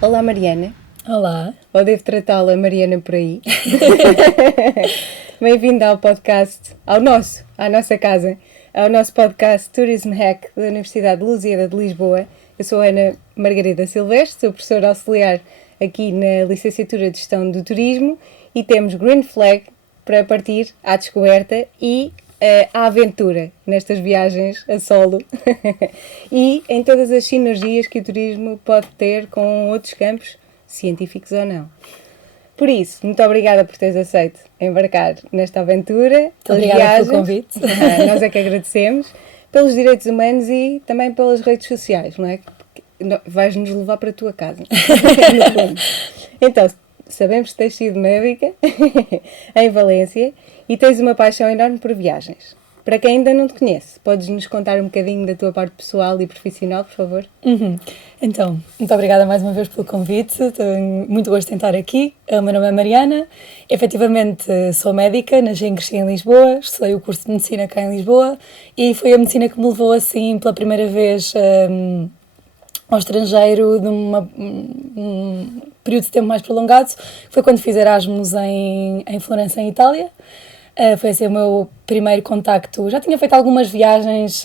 Olá, Mariana. Olá. Ou devo tratá-la Mariana por aí? Bem-vinda ao podcast, à nossa casa, ao nosso podcast Tourism Hack da Universidade de Lusíada de Lisboa. Eu sou Ana Margarida Silvestre, sou professora auxiliar aqui na Licenciatura de Gestão do Turismo e temos Green Flag para partir à descoberta e à aventura nestas viagens a solo e em todas as sinergias que o turismo pode ter com outros campos, científicos ou não. Por isso, muito obrigada por teres aceito embarcar nesta aventura. Obrigada pelo convite. Nós é que agradecemos, pelos direitos humanos e também pelas redes sociais, não é? Vais-nos levar para a tua casa. Então, sabemos que tens sido médica em Valência e tens uma paixão enorme por viagens. Para quem ainda não te conhece, podes-nos contar um bocadinho da tua parte pessoal e profissional, por favor? Então, muito obrigada mais uma vez pelo convite, tenho muito gosto em estar aqui. O meu nome é Mariana, efetivamente sou médica, nasci e cresci em Lisboa, estudei o curso de Medicina cá em Lisboa e foi a medicina que me levou assim pela primeira vez ao estrangeiro de um período de tempo mais prolongado, foi quando fiz Erasmus em Florença, em Itália. Foi assim o meu primeiro contacto. Já tinha feito algumas viagens,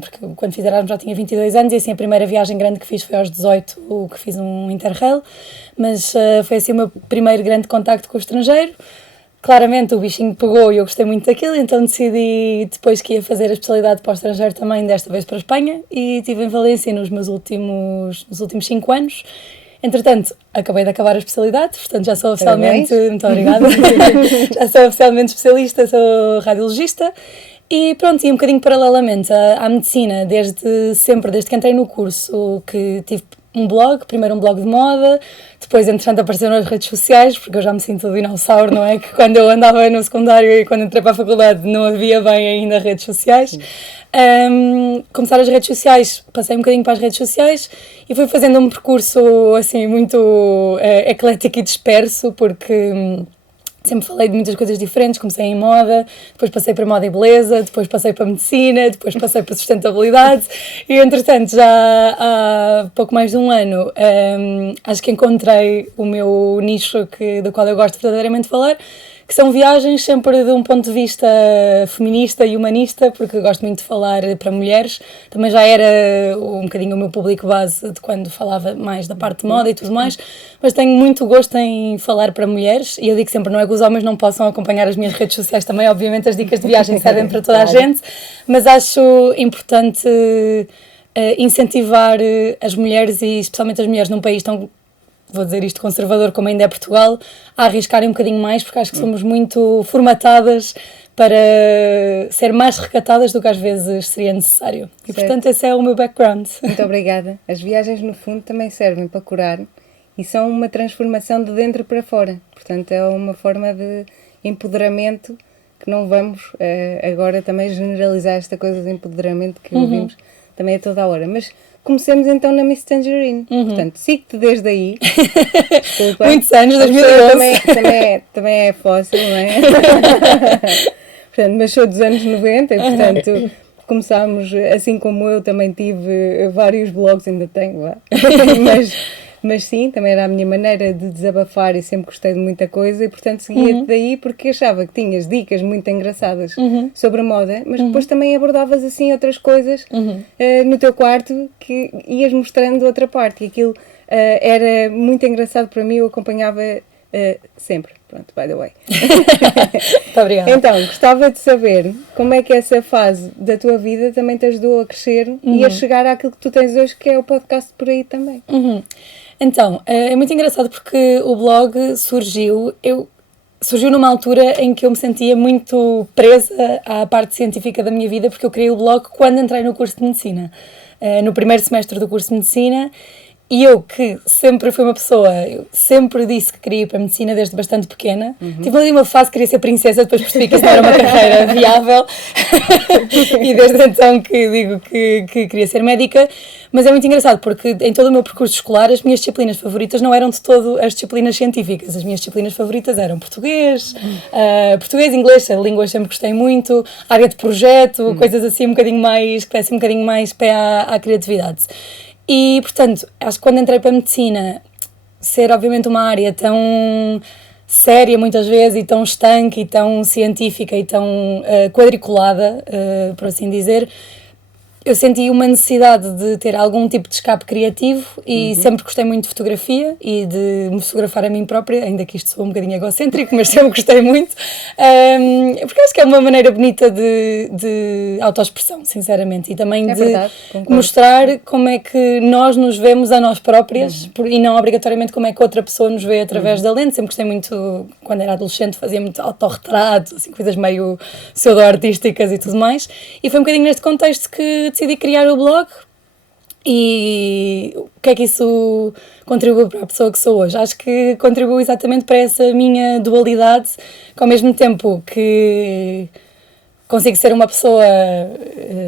porque quando fiz Erasmus já tinha 22 anos e assim a primeira viagem grande que fiz foi aos 18, que fiz um Interrail, mas foi assim o meu primeiro grande contacto com o estrangeiro. Claramente o bichinho pegou e eu gostei muito daquilo, então decidi depois que ia fazer a especialidade para o estrangeiro também, desta vez para a Espanha, e estive em Valência nos últimos 5 anos. Entretanto, acabei de acabar a especialidade, portanto já sou oficialmente, muito obrigada, já sou oficialmente especialista, sou radiologista e pronto, e um bocadinho paralelamente à medicina, desde que entrei no curso, que tive um blog, primeiro um blog de moda, depois entretanto apareceram as redes sociais, porque eu já me sinto dinossauro, não é? Que quando eu andava no secundário e quando entrei para a faculdade não havia bem ainda redes sociais. Começar as redes sociais, passei um bocadinho para as redes sociais e fui fazendo um percurso assim muito eclético e disperso, porque sempre falei de muitas coisas diferentes. Comecei em moda, depois passei para moda e beleza, depois passei para medicina, depois passei para sustentabilidade e entretanto já há pouco mais de um ano acho que encontrei o meu nicho do qual eu gosto verdadeiramente de falar, que são viagens sempre de um ponto de vista feminista e humanista, porque gosto muito de falar para mulheres. Também já era um bocadinho o meu público base de quando falava mais da parte de moda e tudo mais, mas tenho muito gosto em falar para mulheres e eu digo sempre, não é que os homens não possam acompanhar as minhas redes sociais também, obviamente as dicas de viagem servem para toda a gente, mas acho importante incentivar as mulheres e especialmente as mulheres num país tão, vou dizer isto, conservador como ainda é Portugal, a arriscarem um bocadinho mais, porque acho que somos muito formatadas para ser mais recatadas do que às vezes seria necessário. E portanto esse é o meu background. Muito obrigada. As viagens no fundo também servem para curar e são uma transformação de dentro para fora. Portanto é uma forma de empoderamento que não vamos agora também generalizar esta coisa de empoderamento que ouvimos também a toda a hora. Mas comecemos então na Miss Tangerine. Portanto, sigo-te desde aí. Desculpa. Muitos anos, 2012. Também é fóssil, não é? Portanto, mas sou dos anos 90 e, portanto, começámos, assim como eu, também tive vários blogs, ainda tenho lá. Mas sim, também era a minha maneira de desabafar e sempre gostei de muita coisa e, portanto, seguia-te daí porque achava que tinhas dicas muito engraçadas sobre moda, mas depois também abordavas, assim, outras coisas no teu quarto que ias mostrando outra parte e aquilo era muito engraçado para mim, eu acompanhava sempre. Pronto, by the way. Muito obrigada. Então, gostava de saber como é que essa fase da tua vida também te ajudou a crescer e a chegar àquilo que tu tens hoje, que é o podcast por aí também. Então, é muito engraçado porque o blog surgiu numa altura em que eu me sentia muito presa à parte científica da minha vida, porque eu criei o blog quando entrei no curso de Medicina, no primeiro semestre do curso de Medicina. E eu, que sempre fui uma pessoa, eu sempre disse que queria ir para a medicina desde bastante pequena. Tive ali uma fase que queria ser princesa, depois percebi que isso não era uma carreira viável. E desde então que digo que queria ser médica. Mas é muito engraçado porque em todo o meu percurso escolar as minhas disciplinas favoritas não eram de todo as disciplinas científicas. As minhas disciplinas favoritas eram português, inglês, línguas sempre gostei muito, área de projeto, coisas assim um bocadinho mais, que dessem um bocadinho mais pé à criatividade. E, portanto, acho que quando entrei para a medicina, ser obviamente uma área tão séria muitas vezes e tão estanque e tão científica e tão quadriculada, por assim dizer, eu senti uma necessidade de ter algum tipo de escape criativo e sempre gostei muito de fotografia e de me fotografar a mim própria, ainda que isto sou um bocadinho egocêntrico, mas sempre gostei muito, porque acho que é uma maneira bonita de autoexpressão, sinceramente, e também de verdade, mostrar como é que nós nos vemos a nós próprias e não obrigatoriamente como é que outra pessoa nos vê através da lente. Sempre gostei muito, quando era adolescente, fazia muito autorretratos, assim, coisas meio pseudo-artísticas e tudo mais, e foi um bocadinho neste contexto que decidi criar o blog. E o que é que isso contribui para a pessoa que sou hoje? Acho que contribui exatamente para essa minha dualidade, que ao mesmo tempo que consigo ser uma pessoa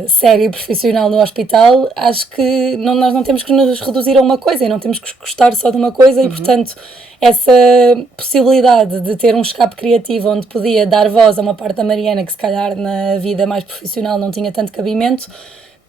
séria e profissional no hospital, acho que nós não temos que nos reduzir a uma coisa e não temos que gostar só de uma coisa e, portanto, essa possibilidade de ter um escape criativo onde podia dar voz a uma parte da Mariana que se calhar na vida mais profissional não tinha tanto cabimento,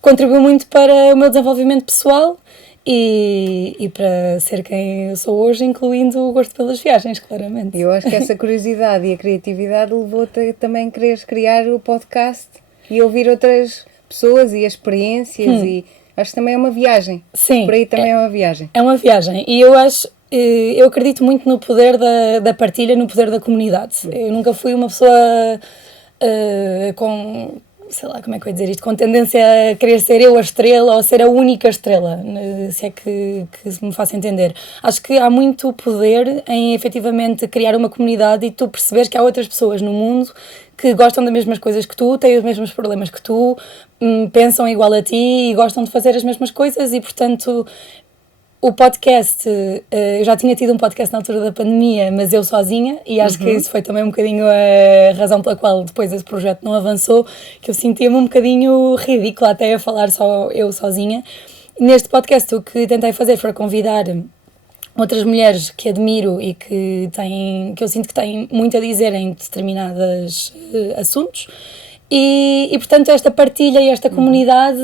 contribuiu muito para o meu desenvolvimento pessoal e para ser quem eu sou hoje, incluindo o gosto pelas viagens, claramente. Eu acho que essa curiosidade e a criatividade levou-te a também quereres criar o podcast e ouvir outras pessoas e as experiências e acho que também é uma viagem. Sim. Por aí também é uma viagem. É uma viagem e eu acredito muito no poder da partilha, no poder da comunidade. Eu nunca fui uma pessoa com, sei lá, como é que eu ia dizer isto, com tendência a querer ser eu a estrela ou ser a única estrela, se é que me faço entender. Acho que há muito poder em efetivamente criar uma comunidade e tu perceberes que há outras pessoas no mundo que gostam das mesmas coisas que tu, têm os mesmos problemas que tu, pensam igual a ti e gostam de fazer as mesmas coisas e, portanto, o podcast, eu já tinha tido um podcast na altura da pandemia, mas eu sozinha, e acho que isso foi também um bocadinho a razão pela qual depois esse projeto não avançou, que eu sentia-me um bocadinho ridícula até a falar só eu sozinha. Neste podcast o que tentei fazer foi convidar outras mulheres que admiro e que eu sinto que têm muito a dizer em determinados assuntos. E, portanto, esta partilha e esta comunidade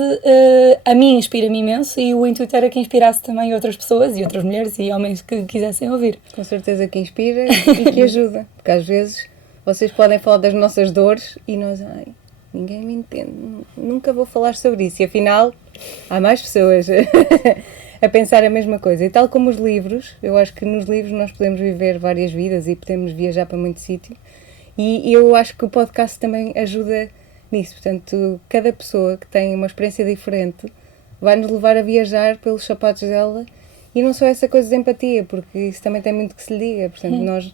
a mim inspira-me imenso e o intuito era que inspirasse também outras pessoas e outras mulheres e homens que quisessem ouvir. Com certeza que inspira e que ajuda, porque às vezes vocês podem falar das nossas dores e nós, ninguém me entende, nunca vou falar sobre isso e afinal há mais pessoas a pensar a mesma coisa. E tal como os livros, eu acho que nos livros nós podemos viver várias vidas e podemos viajar para muito sítio. E eu acho que o podcast também ajuda nisso, portanto, cada pessoa que tem uma experiência diferente vai-nos levar a viajar pelos sapatos dela e não só essa coisa de empatia, porque isso também tem muito que se lhe diga, portanto, nós,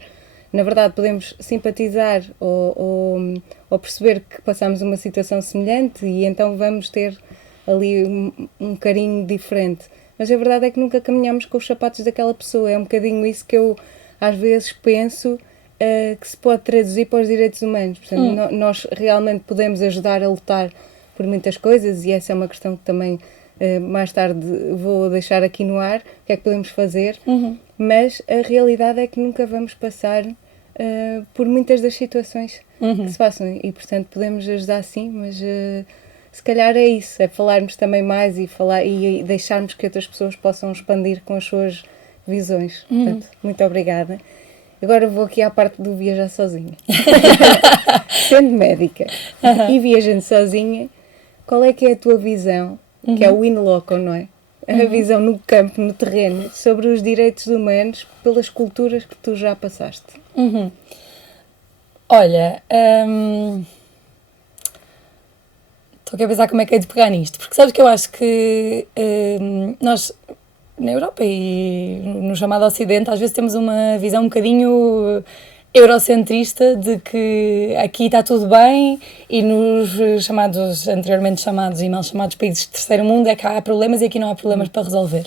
na verdade, podemos simpatizar ou perceber que passamos uma situação semelhante e então vamos ter ali um carinho diferente, mas a verdade é que nunca caminhamos com os sapatos daquela pessoa, é um bocadinho isso que eu às vezes penso que se pode traduzir para os direitos humanos. Portanto, nós realmente podemos ajudar a lutar por muitas coisas e essa é uma questão que também mais tarde vou deixar aqui no ar, o que é que podemos fazer, mas a realidade é que nunca vamos passar por muitas das situações que se passam e, portanto, podemos ajudar sim, mas se calhar é isso, é falarmos também mais e deixarmos que outras pessoas possam expandir com as suas visões. Portanto, muito obrigada. Agora vou aqui à parte do viajar sozinha. Sendo médica e viajando sozinha, qual é que é a tua visão, que é o in loco, não é? A visão no campo, no terreno, sobre os direitos humanos pelas culturas que tu já passaste? Olha, estou aqui a pensar como é que é de pegar nisto, porque sabes que eu acho que nós, na Europa e no chamado Ocidente, às vezes temos uma visão um bocadinho eurocentrista de que aqui está tudo bem e nos anteriormente chamados e mal chamados países de terceiro mundo é que há problemas e aqui não há problemas para resolver.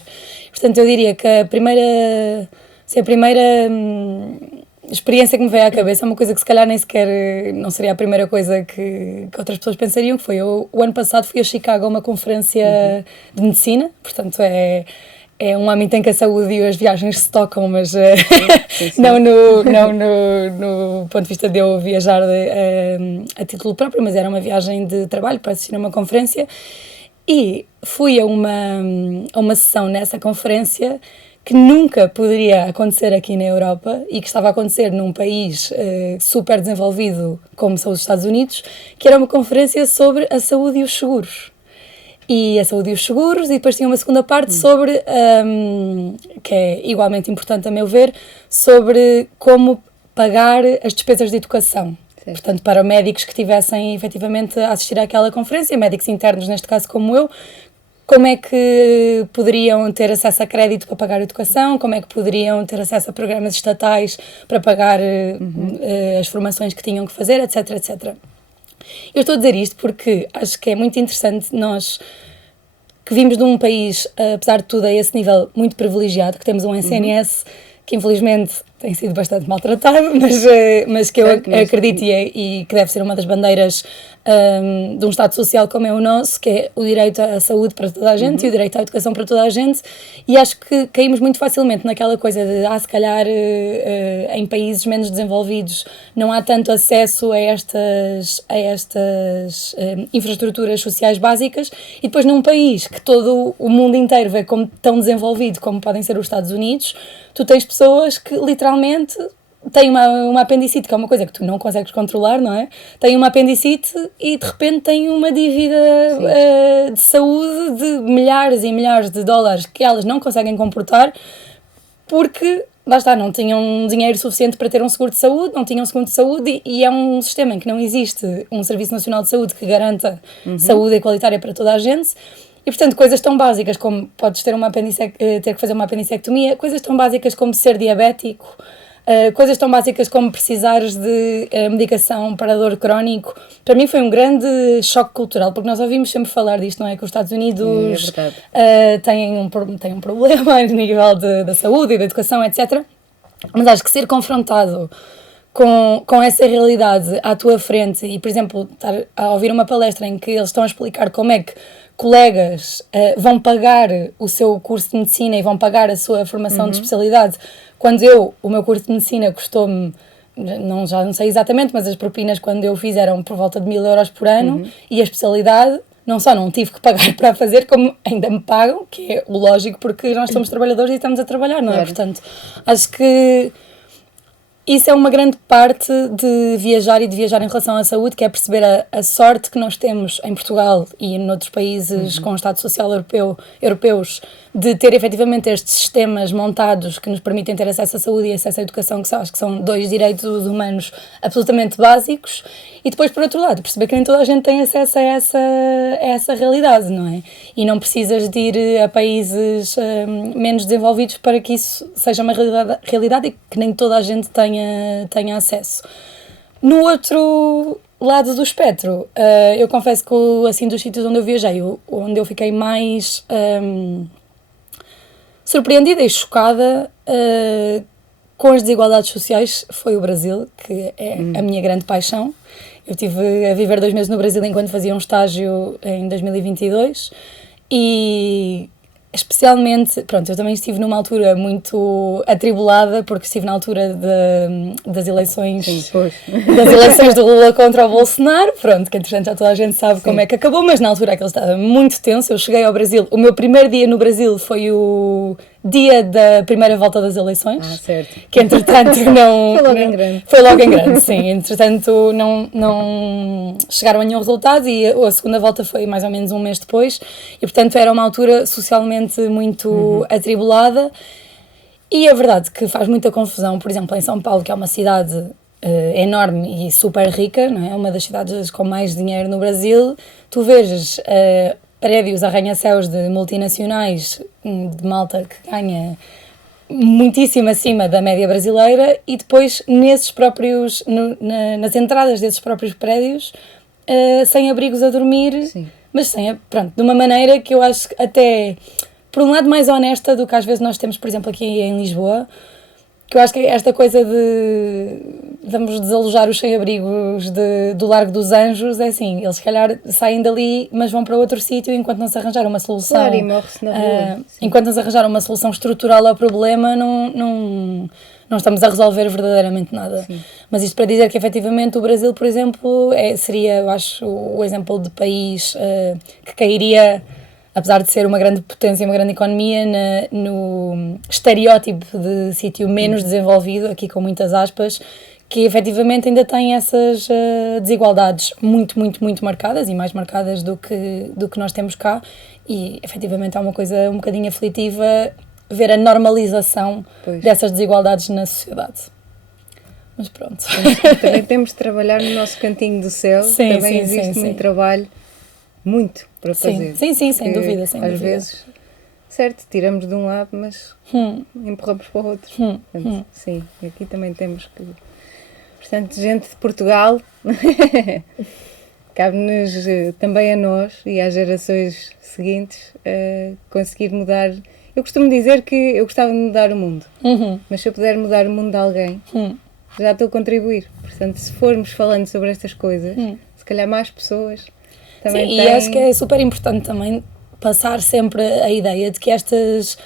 Portanto, eu diria que a primeira experiência que me veio à cabeça é uma coisa que se calhar nem sequer não seria a primeira coisa que outras pessoas pensariam, que foi eu, o ano passado fui a Chicago a uma conferência de medicina, portanto é um âmbito em que a saúde e as viagens se tocam, mas não no ponto de vista de eu viajar a título próprio, mas era uma viagem de trabalho para assistir a uma conferência e fui a uma sessão nessa conferência que nunca poderia acontecer aqui na Europa e que estava a acontecer num país super desenvolvido como são os Estados Unidos, que era uma conferência sobre a saúde e os seguros. E a saúde e os seguros, e depois tinha uma segunda parte sobre, que é igualmente importante a meu ver, sobre como pagar as despesas de educação. Sim. Portanto, para médicos que estivessem efetivamente a assistir àquela conferência, médicos internos, neste caso como eu, como é que poderiam ter acesso a crédito para pagar a educação, como é que poderiam ter acesso a programas estatais para pagar as formações que tinham que fazer, etc, etc. Eu estou a dizer isto porque acho que é muito interessante nós que vimos de um país, apesar de tudo, a esse nível muito privilegiado, que temos um SNS que infelizmente tem sido bastante maltratado, mas que eu acredito e que deve ser uma das bandeiras de um Estado social como é o nosso, que é o direito à saúde para toda a gente e o direito à educação para toda a gente, e acho que caímos muito facilmente naquela coisa de, se calhar, em países menos desenvolvidos não há tanto acesso a estas infraestruturas sociais básicas, e depois num país que todo o mundo inteiro vê como tão desenvolvido como podem ser os Estados Unidos, tu tens pessoas que literalmente têm uma apendicite, que é uma coisa que tu não consegues controlar, não é? Têm uma apendicite e de repente têm uma dívida de saúde de milhares e milhares de dólares que elas não conseguem comportar porque, lá está, não tinham dinheiro suficiente para ter um seguro de saúde, não tinham um seguro de saúde e é um sistema em que não existe um Serviço Nacional de Saúde que garanta saúde igualitária para toda a gente. E, portanto, coisas tão básicas como podes ter ter que fazer uma apendicectomia, coisas tão básicas como ser diabético, coisas tão básicas como precisares de medicação para dor crónico, para mim foi um grande choque cultural, porque nós ouvimos sempre falar disto, não é? Que os Estados Unidos têm um problema a nível da saúde e da educação, etc. Mas acho que ser confrontado com essa realidade à tua frente e, por exemplo, estar a ouvir uma palestra em que eles estão a explicar como é que colegas vão pagar o seu curso de medicina e vão pagar a sua formação de especialidade, quando o meu curso de medicina custou-me, já não sei exatamente, mas as propinas quando eu fiz eram por volta de 1.000 euros por ano e a especialidade não só não tive que pagar para fazer, como ainda me pagam, que é o lógico porque nós somos trabalhadores e estamos a trabalhar, não é? Portanto, acho que isso é uma grande parte de viajar e de viajar em relação à saúde, que é perceber a sorte que nós temos em Portugal e noutros países com o Estado Social europeus de ter efetivamente estes sistemas montados que nos permitem ter acesso à saúde e acesso à educação, que acho que são dois direitos humanos absolutamente básicos, e depois, por outro lado, perceber que nem toda a gente tem acesso a essa realidade, não é? E não precisas de ir a países menos desenvolvidos para que isso seja uma realidade e que nem toda a gente tenha acesso. No outro lado do espectro, eu confesso que assim, dos sítios onde eu viajei, onde eu fiquei mais surpreendida e chocada com as desigualdades sociais foi o Brasil, que é a minha grande paixão. Eu estive a viver 2 meses no Brasil enquanto fazia um estágio em 2022 e especialmente, eu também estive numa altura muito atribulada porque estive na altura das eleições do Lula contra o Bolsonaro, que entretanto já toda a gente sabe como é que acabou, mas na altura aquilo estava muito tenso. Eu cheguei ao Brasil, o meu primeiro dia no Brasil foi o dia da primeira volta das eleições, certo. Que entretanto não... Foi logo em grande. Foi logo em grande, sim. Entretanto não chegaram a nenhum resultado e a segunda volta foi mais ou menos um mês depois e, portanto, era uma altura socialmente muito atribulada e a verdade que faz muita confusão, por exemplo, em São Paulo, que é uma cidade enorme e super rica, não é? Uma das cidades com mais dinheiro no Brasil, tu veres prédios arranha-céus de multinacionais, de malta que ganha muitíssimo acima da média brasileira e depois nas entradas desses próprios prédios sem abrigos a dormir. Sim. Mas de uma maneira que eu acho até, por um lado, mais honesta do que às vezes nós temos, por exemplo, aqui em Lisboa, que eu acho que esta coisa de vamos desalojar os sem-abrigos do Largo dos Anjos, é assim, eles se calhar saem dali, mas vão para outro sítio enquanto não se arranjar uma solução. Claro, e morre-se na rua. Enquanto não se arranjar uma solução estrutural ao problema, não estamos a resolver verdadeiramente nada. Sim. Mas isto para dizer que efetivamente o Brasil, por exemplo, seria, eu acho, o exemplo de país que cairia, apesar de ser uma grande potência, uma grande economia, no estereótipo de sítio menos desenvolvido, aqui com muitas aspas, que efetivamente ainda tem essas desigualdades muito, muito, muito marcadas e mais marcadas do que nós temos cá, e efetivamente é uma coisa um bocadinho aflitiva ver a normalização dessas desigualdades na sociedade. Mas pronto. Também temos de trabalhar no nosso cantinho do céu, também existe muito trabalho, muito para fazer. Sim, sem dúvida. Às vezes, certo, tiramos de um lado, mas empurramos para o outro. Portanto, sim, aqui também temos que... Portanto, gente de Portugal, cabe-nos também a nós e às gerações seguintes conseguir mudar. Eu costumo dizer que eu gostava de mudar o mundo, mas se eu puder mudar o mundo de alguém, já estou a contribuir. Portanto, se formos falando sobre estas coisas, se calhar mais pessoas também têm... E acho que é super importante também passar sempre a ideia de que estas...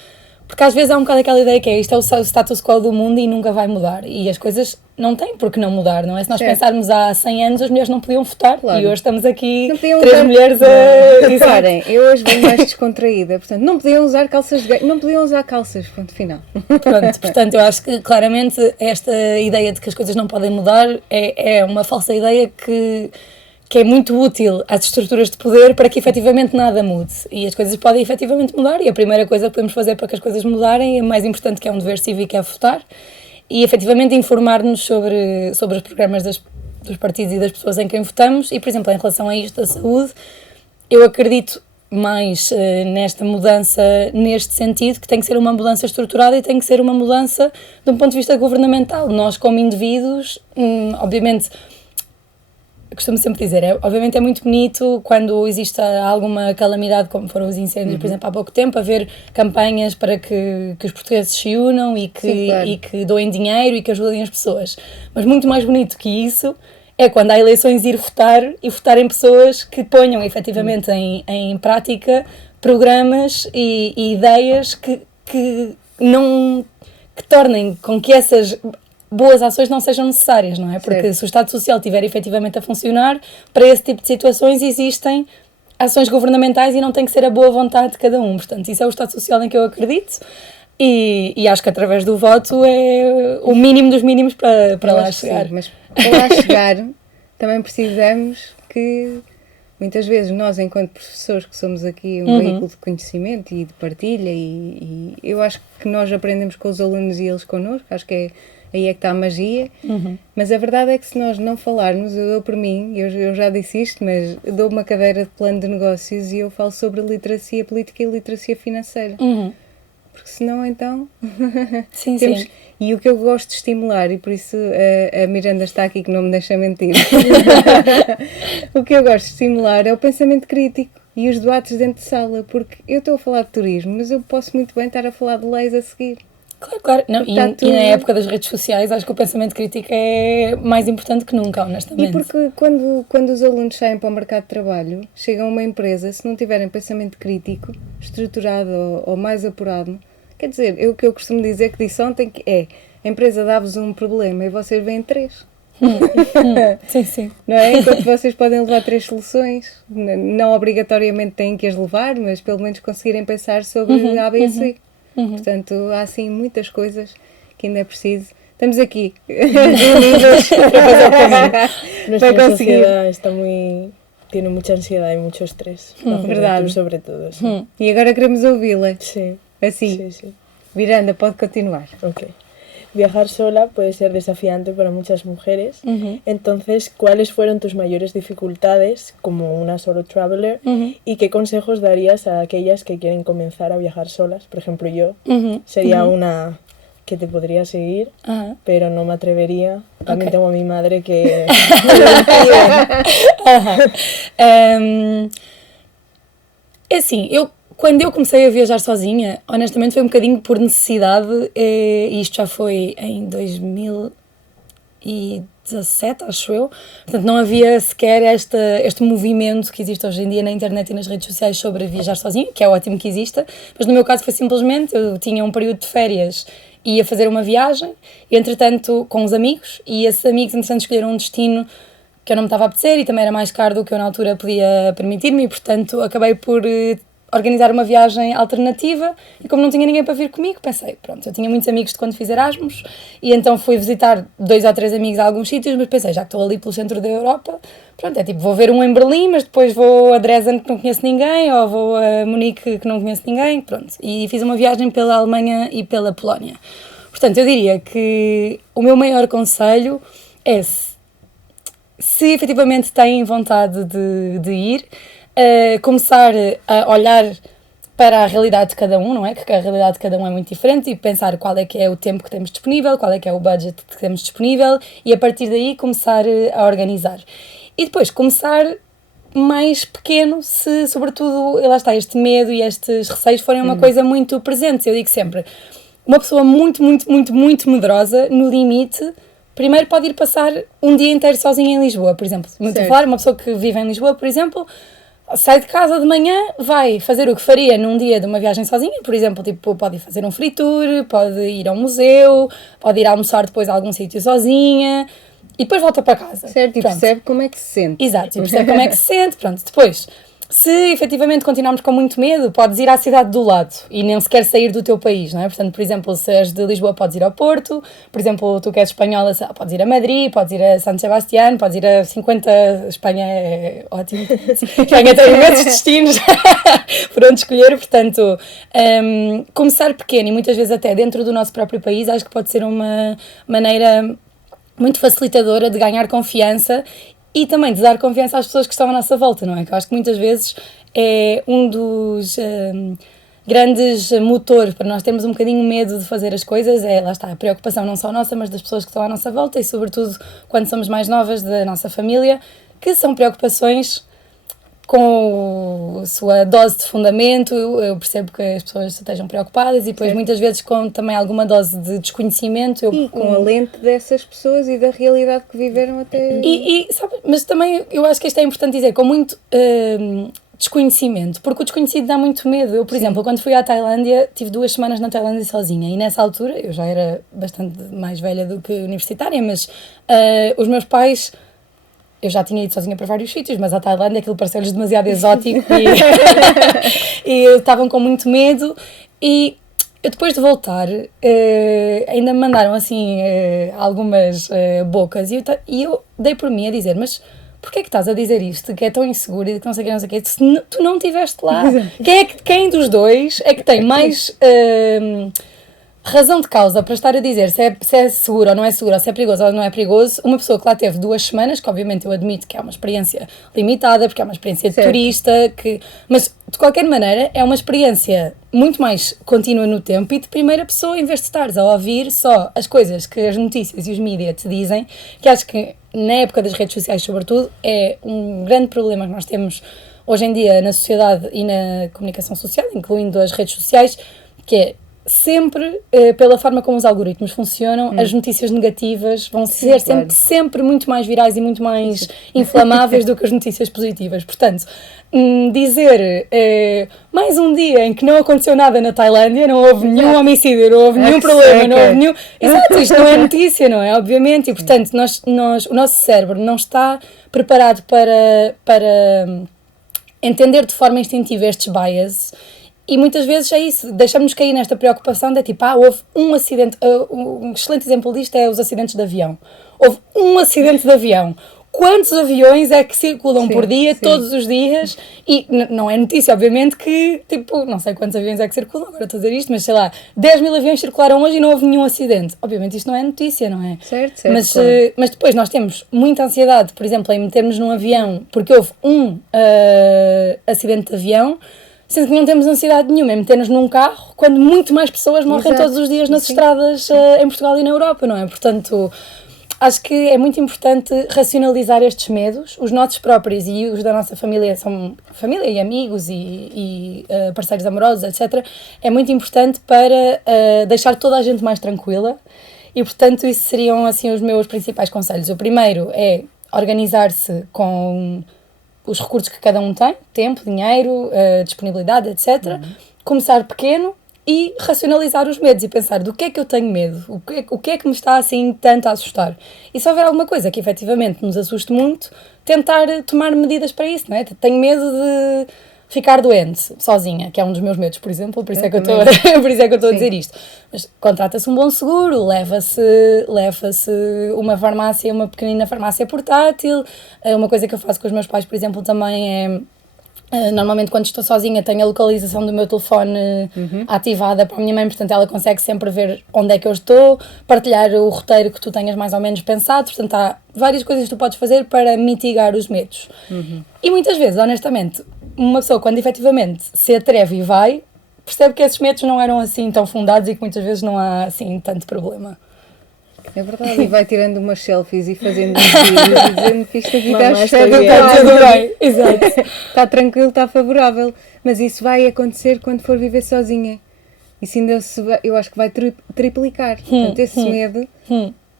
Porque às vezes há um bocado aquela ideia que isto é o status quo do mundo e nunca vai mudar. E as coisas não têm por que não mudar, não é? Se nós pensarmos há 100 anos, as mulheres não podiam votar. Claro. E hoje estamos aqui, três mulheres a... Reparem, eu hoje venho mais descontraída. Portanto, não podiam usar calças de gay, não podiam usar calças, ponto final. Pronto, portanto, eu acho que claramente esta ideia de que as coisas não podem mudar é uma falsa ideia que é muito útil às estruturas de poder para que efetivamente nada mude. E as coisas podem efetivamente mudar, e a primeira coisa que podemos fazer para que as coisas mudarem, é mais importante, que é um dever cívico, é votar, e efetivamente informar-nos sobre os programas dos partidos e das pessoas em quem votamos. E, por exemplo, em relação a isto da saúde, eu acredito mais nesta mudança, neste sentido, que tem que ser uma mudança estruturada e tem que ser uma mudança de um ponto de vista governamental. Nós, como indivíduos, obviamente... Costumo sempre dizer, obviamente é muito bonito quando existe alguma calamidade, como foram os incêndios, por exemplo, há pouco tempo, haver campanhas para que os portugueses se unam e que doem dinheiro e que ajudem as pessoas. Mas muito mais bonito que isso é quando há eleições ir votar e votar em pessoas que ponham efetivamente em prática programas e ideias que tornem com que essas boas ações não sejam necessárias, não é? Porque se o Estado Social estiver efetivamente a funcionar, para esse tipo de situações existem ações governamentais e não tem que ser a boa vontade de cada um. Portanto, isso é o Estado Social em que eu acredito e acho que através do voto é o mínimo dos mínimos para lá chegar. Sim, mas para lá chegar também precisamos que muitas vezes nós, enquanto professores, que somos aqui um veículo de conhecimento e de partilha, e eu acho que nós aprendemos com os alunos e eles connosco, acho que aí é que está a magia, mas a verdade é que se nós não falarmos, eu dou por mim, eu já disse isto, mas dou uma cadeira de plano de negócios e eu falo sobre literacia política e literacia financeira. Porque senão, então... Sim. E o que eu gosto de estimular, e por isso a Miranda está aqui que não me deixa mentir, o que eu gosto de estimular é o pensamento crítico e os debates dentro de sala, porque eu estou a falar de turismo, mas eu posso muito bem estar a falar de leis a seguir. Claro. Não, e na época das redes sociais acho que o pensamento crítico é mais importante que nunca, honestamente. E porque quando os alunos saem para o mercado de trabalho, chegam a uma empresa, se não tiverem pensamento crítico, estruturado ou mais apurado, quer dizer, o que eu costumo dizer, que disse ontem, que a empresa dá-vos um problema e vocês veem 3. Sim. Não é? Enquanto vocês podem levar 3 soluções, não obrigatoriamente têm que as levar, mas pelo menos conseguirem pensar sobre A, B e C. Portanto, há assim muitas coisas que ainda é preciso. Estamos aqui reunidas para fazer o caminho. Nuestra sociedad tiene mucha ansiedad y mucho estrés. Verdade. Sobre todo. E agora queremos ouvi-la. Sí. Así. Sí. Miranda, pode continuar. Ok. Viajar sola puede ser desafiante para muchas mujeres. Entonces, ¿cuáles fueron tus mayores dificultades como una solo traveler? ¿Y qué consejos darías a aquellas que quieren comenzar a viajar solas? Por ejemplo, yo sería una que te podría seguir, pero no me atrevería. También tengo a mi madre que me lo impide. É assim, eu quando eu comecei a viajar sozinha, honestamente foi um bocadinho por necessidade, e isto já foi em 2017, acho eu. Portanto, não havia sequer este movimento que existe hoje em dia na internet e nas redes sociais sobre viajar sozinho, que é ótimo que exista, mas no meu caso foi simplesmente, eu tinha um período de férias, ia fazer uma viagem, e entretanto com os amigos, e esses amigos entretanto escolheram um destino que eu não me estava a apetecer e também era mais caro do que eu na altura podia permitir-me, e portanto acabei por organizar uma viagem alternativa, e como não tinha ninguém para vir comigo, pensei, pronto, eu tinha muitos amigos de quando fiz Erasmus, e então fui visitar 2 ou 3 amigos a alguns sítios, mas pensei, já que estou ali pelo centro da Europa, pronto, é tipo, vou ver um em Berlim, mas depois vou a Dresden que não conheço ninguém, ou vou a Munique que não conheço ninguém, pronto, e fiz uma viagem pela Alemanha e pela Polónia. Portanto, eu diria que o meu maior conselho é, se efetivamente têm vontade de ir, começar a olhar para a realidade de cada um, não é? Que a realidade de cada um é muito diferente, e pensar qual é que é o tempo que temos disponível, qual é que é o budget que temos disponível, e a partir daí começar a organizar. E depois começar mais pequeno, se sobretudo, lá está, este medo e estes receios forem uma coisa muito presente. Eu digo sempre, uma pessoa muito, muito, muito, muito medrosa, no limite, primeiro pode ir passar um dia inteiro sozinha em Lisboa, por exemplo. Muito a falar, uma pessoa que vive em Lisboa, por exemplo, sai de casa de manhã, vai fazer o que faria num dia de uma viagem sozinha, por exemplo, tipo, pode ir fazer um free tour, pode ir a um museu, pode ir almoçar depois a algum sítio sozinha, e depois volta para casa. Certo, e percebe como é que se sente. Exato, e percebe como é que se sente, pronto. Depois, se efetivamente continuarmos com muito medo, podes ir à cidade do lado e nem sequer sair do teu país, não é? Portanto, por exemplo, se és de Lisboa, podes ir ao Porto, por exemplo, tu que és espanhola, podes ir a Madrid, podes ir a San Sebastián, podes ir a 50... Espanha é ótimo. Espanha tem imensos destinos por onde escolher, portanto, começar pequeno e muitas vezes até dentro do nosso próprio país, acho que pode ser uma maneira muito facilitadora de ganhar confiança e também de dar confiança às pessoas que estão à nossa volta, não é? Que eu acho que muitas vezes é um dos grandes motores para nós termos um bocadinho medo de fazer as coisas, lá está, a preocupação não só nossa, mas das pessoas que estão à nossa volta, e sobretudo quando somos mais novas, da nossa família, que são preocupações com a sua dose de fundamento. Eu percebo que as pessoas estejam preocupadas e depois muitas vezes com também alguma dose de desconhecimento. E com a lente dessas pessoas e da realidade que viveram até... Sabe, mas também eu acho que isto é importante dizer, com muito desconhecimento, porque o desconhecido dá muito medo. Eu, por exemplo, quando fui à Tailândia, tive 2 semanas na Tailândia sozinha, e nessa altura, eu já era bastante mais velha do que universitária, mas os meus pais... Eu já tinha ido sozinha para vários sítios, mas a Tailândia aquilo pareceu-lhes demasiado exótico e estavam com muito medo. E eu, depois de voltar, ainda me mandaram assim algumas bocas, e eu dei por mim a dizer, mas porquê é que estás a dizer isto, que é tão inseguro e que não sei o que, não sei o que, se tu não estiveste lá? Quem dos dois é que tem mais... razão de causa para estar a dizer se é seguro ou não é seguro, ou se é perigoso ou não é perigoso, uma pessoa que lá teve 2 semanas, que obviamente eu admito que é uma experiência limitada, porque é uma experiência de turista, mas de qualquer maneira é uma experiência muito mais contínua no tempo e de primeira pessoa, em vez de estares a ouvir só as coisas que as notícias e os mídias te dizem, que acho que na época das redes sociais sobretudo é um grande problema que nós temos hoje em dia na sociedade e na comunicação social, incluindo as redes sociais, que é sempre, pela forma como os algoritmos funcionam, as notícias negativas vão ser sempre muito mais virais e muito mais inflamáveis do que as notícias positivas. Portanto, dizer mais um dia em que não aconteceu nada na Tailândia, não houve nenhum homicídio, não houve nenhum problema, não houve nenhum... Exato, isto não é notícia, não é? Obviamente, e portanto, o nosso cérebro não está preparado para entender de forma instintiva estes biases. E muitas vezes é isso, deixamos-nos cair nesta preocupação de tipo, houve um acidente, um excelente exemplo disto é os acidentes de avião. Houve um acidente de avião. Quantos aviões é que circulam por dia, todos os dias? E não é notícia, obviamente, que, tipo, não sei quantos aviões é que circulam, agora estou a dizer isto, mas sei lá, 10.000 aviões circularam hoje e não houve nenhum acidente. Obviamente isto não é notícia, não é? Certo. Mas depois nós temos muita ansiedade, por exemplo, em metermos num avião, porque houve um acidente de avião, sendo que não temos ansiedade nenhuma em meter-nos num carro quando muito mais pessoas morrem todos os dias nas estradas em Portugal e na Europa, não é? Portanto, acho que é muito importante racionalizar estes medos, os nossos próprios e os da nossa família, são família e amigos e parceiros amorosos, etc. É muito importante para deixar toda a gente mais tranquila e, portanto, isso seriam assim os meus principais conselhos. O primeiro é organizar-se com os recursos que cada um tem, tempo, dinheiro, disponibilidade, etc. Começar pequeno e racionalizar os medos e pensar do que é que eu tenho medo, o que é que me está assim tanto a assustar. E se houver alguma coisa que efetivamente nos assuste muito, tentar tomar medidas para isso, não é? Tenho medo de ficar doente sozinha, que é um dos meus medos, por exemplo, por isso é que eu estou a dizer isto. Mas contrata-se um bom seguro, leva-se uma farmácia, uma pequenina farmácia portátil. Uma coisa que eu faço com os meus pais, por exemplo, também é... Normalmente quando estou sozinha tenho a localização do meu telefone ativada para a minha mãe, portanto ela consegue sempre ver onde é que eu estou, partilhar o roteiro que tu tenhas mais ou menos pensado, portanto há várias coisas que tu podes fazer para mitigar os medos. E muitas vezes, honestamente, uma pessoa quando efetivamente se atreve e vai, percebe que esses medos não eram assim tão fundados e que muitas vezes não há assim tanto problema. É verdade, e vai tirando umas selfies e fazendo uns vídeos e dizendo que isto aqui está tudo bem. Exato. Está tranquilo, está favorável. Mas isso vai acontecer quando for viver sozinha. Isso ainda eu acho que vai triplicar. Portanto, esse medo.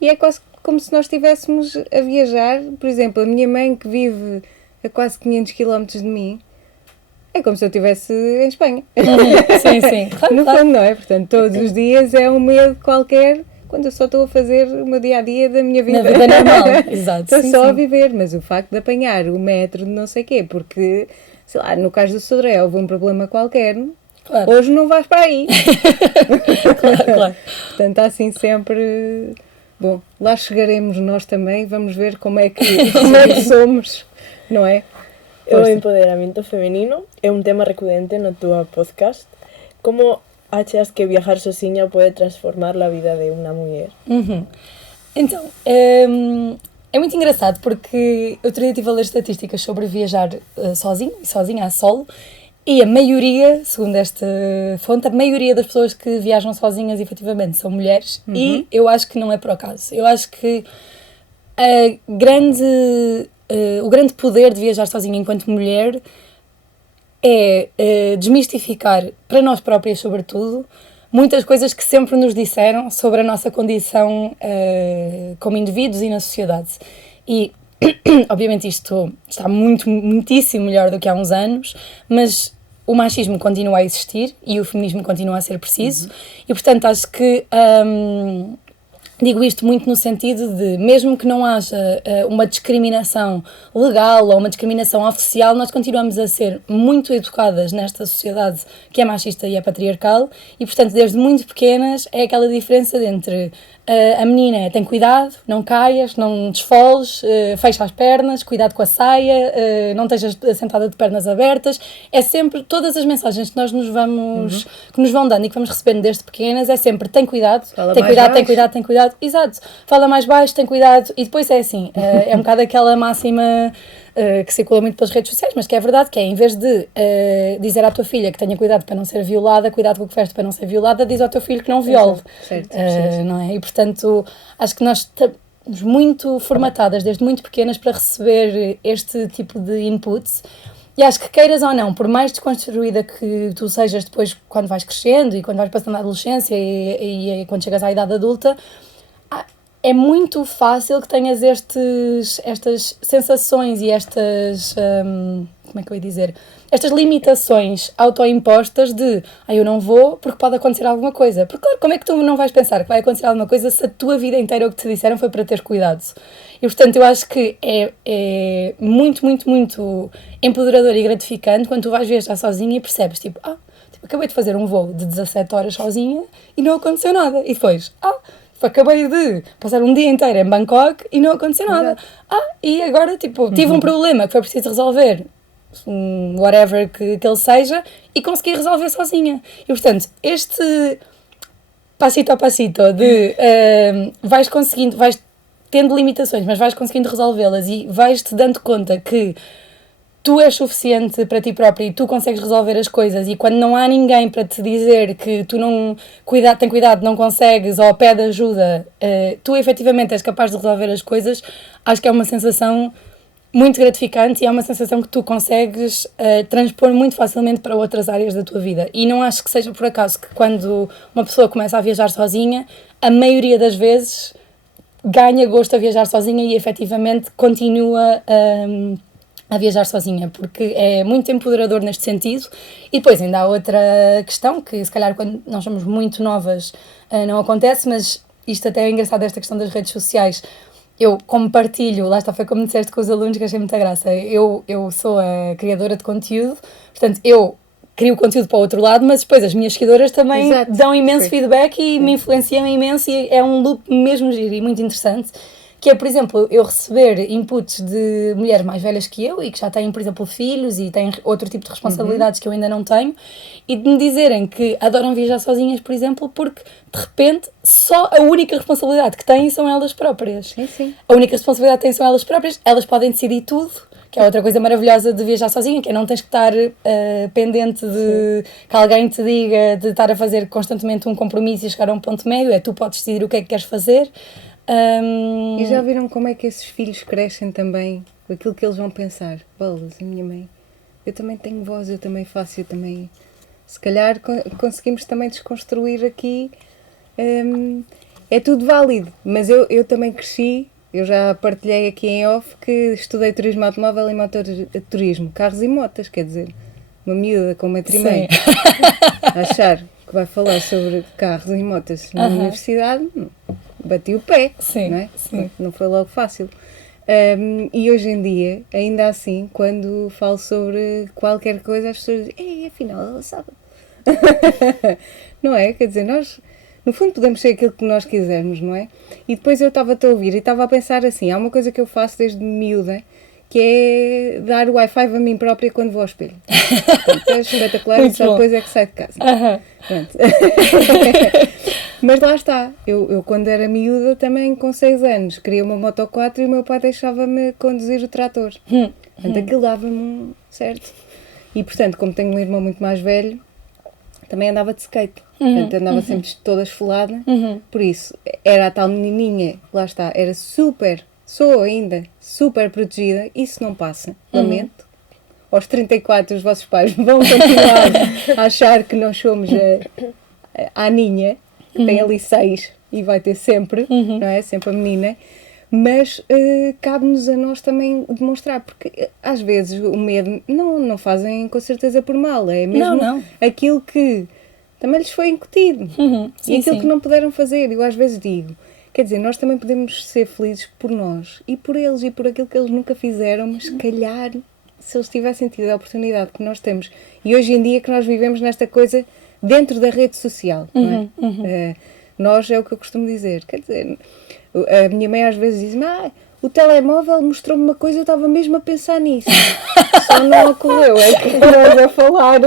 E é quase como se nós estivéssemos a viajar. Por exemplo, a minha mãe que vive a quase 500 km de mim, é como se eu estivesse em Espanha. Sim. No fundo, não é? Portanto, todos os dias é um medo qualquer, quando eu só estou a fazer o meu dia-a-dia da minha vida. Na vida normal, exato. Estou só a viver, mas o facto de apanhar o metro de não sei quê, porque, sei lá, no caso do Sodré houve um problema qualquer, claro. Hoje não vais para aí. Claro. Portanto, há assim sempre... Bom, lá chegaremos nós também, vamos ver como é que somos, não é? O empoderamento femenino é um tema recorrente no teu podcast. Como achas que viajar sozinha pode transformar a vida de uma mulher? Então, é muito engraçado porque eu estive a ler estatísticas sobre viajar sozinha a solo, e a maioria, segundo esta fonte, a maioria das pessoas que viajam sozinhas efetivamente são mulheres, e eu acho que não é por acaso. Eu acho que o grande poder de viajar sozinha enquanto mulher é desmistificar, para nós próprias sobretudo, muitas coisas que sempre nos disseram sobre a nossa condição como indivíduos e na sociedade. E, obviamente, isto está muitíssimo melhor do que há uns anos, mas o machismo continua a existir e o feminismo continua a ser preciso, e, portanto, acho que... digo isto muito no sentido de, mesmo que não haja uma discriminação legal ou uma discriminação oficial, nós continuamos a ser muito educadas nesta sociedade que é machista e é patriarcal, e, portanto, desde muito pequenas é aquela diferença entre a menina tem cuidado, não caias, não desfoles, fecha as pernas, cuidado com a saia, não estejas sentada de pernas abertas. É sempre, todas as mensagens que nós que nos vão dando e que vamos recebendo desde pequenas, é sempre tem cuidado, tem cuidado, exato, fala mais baixo, tem cuidado, e depois é assim, é um bocado aquela máxima que circula muito pelas redes sociais, mas que é verdade, que é, em vez de dizer à tua filha que tenha cuidado para não ser violada, cuidado com o que veste para não ser violada, diz ao teu filho que não viole. Certo. Não é? E, portanto, acho que nós estamos muito formatadas desde muito pequenas para receber este tipo de inputs, e acho que, queiras ou não, por mais desconstruída que tu sejas depois quando vais crescendo e quando vais passando a adolescência e quando chegas à idade adulta, é muito fácil que tenhas estas sensações e estas, como é que eu ia dizer, estas limitações autoimpostas de eu não vou porque pode acontecer alguma coisa. Porque, claro, como é que tu não vais pensar que vai acontecer alguma coisa se a tua vida inteira o que te disseram foi para ter cuidado? E, portanto, eu acho que é muito, muito, muito empoderador e gratificante quando tu vais viajar sozinha e percebes, acabei de fazer um voo de 17 horas sozinha e não aconteceu nada. E depois, acabei de passar um dia inteiro em Bangkok e não aconteceu nada. E agora, tive um problema que foi preciso resolver, whatever que ele seja, e consegui resolver sozinha. E, portanto, este passito a passito de vais tendo limitações, mas vais conseguindo resolvê-las e vais-te dando conta que tu és suficiente para ti própria e tu consegues resolver as coisas, e quando não há ninguém para te dizer que tu não tem cuidado, não consegues, ou pede ajuda, tu efetivamente és capaz de resolver as coisas, acho que é uma sensação muito gratificante e é uma sensação que tu consegues transpor muito facilmente para outras áreas da tua vida. E não acho que seja por acaso que quando uma pessoa começa a viajar sozinha, a maioria das vezes ganha gosto a viajar sozinha e efetivamente continua a viajar sozinha, porque é muito empoderador neste sentido. E depois ainda há outra questão, que se calhar quando nós somos muito novas não acontece, mas isto até é engraçado, esta questão das redes sociais. Eu, como partilho, lá está, foi como disseste com os alunos, que achei muita graça, eu sou a criadora de conteúdo, portanto eu crio conteúdo para o outro lado, mas depois as minhas seguidoras também dão imenso feedback e me influenciam imenso, e é um loop mesmo giro e muito interessante. Que é, por exemplo, eu receber inputs de mulheres mais velhas que eu e que já têm, por exemplo, filhos e têm outro tipo de responsabilidades que eu ainda não tenho, e de me dizerem que adoram viajar sozinhas, por exemplo, porque, de repente, só a única responsabilidade que têm são elas próprias. Sim, sim. A única responsabilidade que têm são elas próprias, elas podem decidir tudo, que é outra coisa maravilhosa de viajar sozinha, que é não tens que estar pendente de que alguém te diga, de estar a fazer constantemente um compromisso e chegar a um ponto médio, é tu podes decidir o que é que queres fazer. E já viram como é que esses filhos crescem também, com aquilo que eles vão pensar? Bolas, a minha mãe, eu também tenho voz, eu também faço, eu também... Se calhar conseguimos também desconstruir aqui, é tudo válido, mas eu também cresci, eu já partilhei aqui em off que estudei turismo automóvel e mototurismo, carros e motas, quer dizer, uma miúda com 1,5 m, achar que vai falar sobre carros e motas na universidade... Bati o pé, não é? Sim. Não foi logo fácil. E hoje em dia, ainda assim, quando falo sobre qualquer coisa, as pessoas dizem, afinal, ela sabe. Não é? Quer dizer, nós, no fundo, podemos ser aquilo que nós quisermos, não é? E depois eu estava-te a ouvir e estava a pensar assim, há uma coisa que eu faço desde miúda, que é dar o Wi-Fi a mim própria quando vou ao espelho. Portanto, é espetacular e só depois é que sai de casa. Pronto. Mas lá está, eu quando era miúda também com 6 anos queria uma Moto 4 e o meu pai deixava-me conduzir o trator. Portanto, aquilo dava-me certo. E portanto, como tenho um irmão muito mais velho, também andava de skate. Portanto, andava sempre toda esfolada. Por isso, era a tal menininha, lá está, sou ainda super protegida. Isso não passa, lamento. Aos 34 os vossos pais vão continuar a achar que nós somos a Aninha, que tem ali 6 e vai ter sempre, não é? Sempre a menina. Mas cabe-nos a nós também demonstrar, porque às vezes o medo não fazem com certeza por mal, é mesmo aquilo que também lhes foi incutido e aquilo que não puderam fazer. Eu às vezes digo, quer dizer, nós também podemos ser felizes por nós e por eles e por aquilo que eles nunca fizeram, mas se calhar, se eles tivessem tido a oportunidade que nós temos, e hoje em dia que nós vivemos nesta coisa dentro da rede social, não é? Nós, é o que eu costumo dizer, quer dizer, a minha mãe às vezes diz-me, o telemóvel mostrou-me uma coisa, eu estava mesmo a pensar nisso, só não ocorreu, é que nós a falar.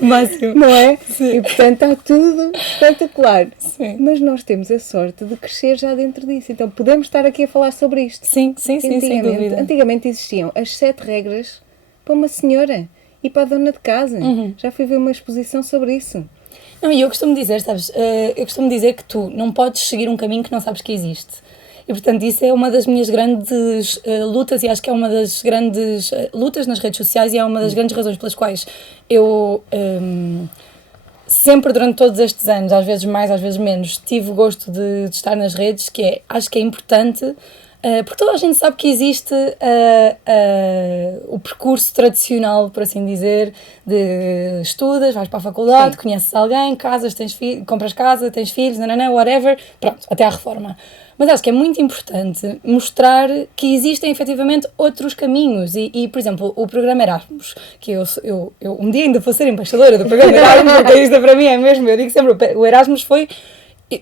Máximo. Não é? Sim. E portanto está tudo espetacular. Sim. Mas nós temos a sorte de crescer já dentro disso. Então podemos estar aqui a falar sobre isto. Sim, sem dúvida. Antigamente existiam as 7 regras para uma senhora e para a dona de casa. Já fui ver uma exposição sobre isso. Não, e eu costumo dizer, sabes, eu costumo dizer que tu não podes seguir um caminho que não sabes que existe. E, portanto, isso é uma das minhas grandes lutas, e acho que é uma das grandes lutas nas redes sociais, e é uma das grandes razões pelas quais eu sempre, durante todos estes anos, às vezes mais, às vezes menos, tive o gosto de estar nas redes, que é, acho que é importante, porque toda a gente sabe que existe o percurso tradicional, por assim dizer, de estudas, vais para a faculdade, conheces alguém, casas, compras casa, tens filhos, whatever, pronto, até à reforma. Mas acho que é muito importante mostrar que existem efetivamente outros caminhos e por exemplo, o programa Erasmus, que eu um dia ainda vou ser embaixadora do programa Erasmus, porque isto para mim é mesmo, eu digo sempre, o Erasmus foi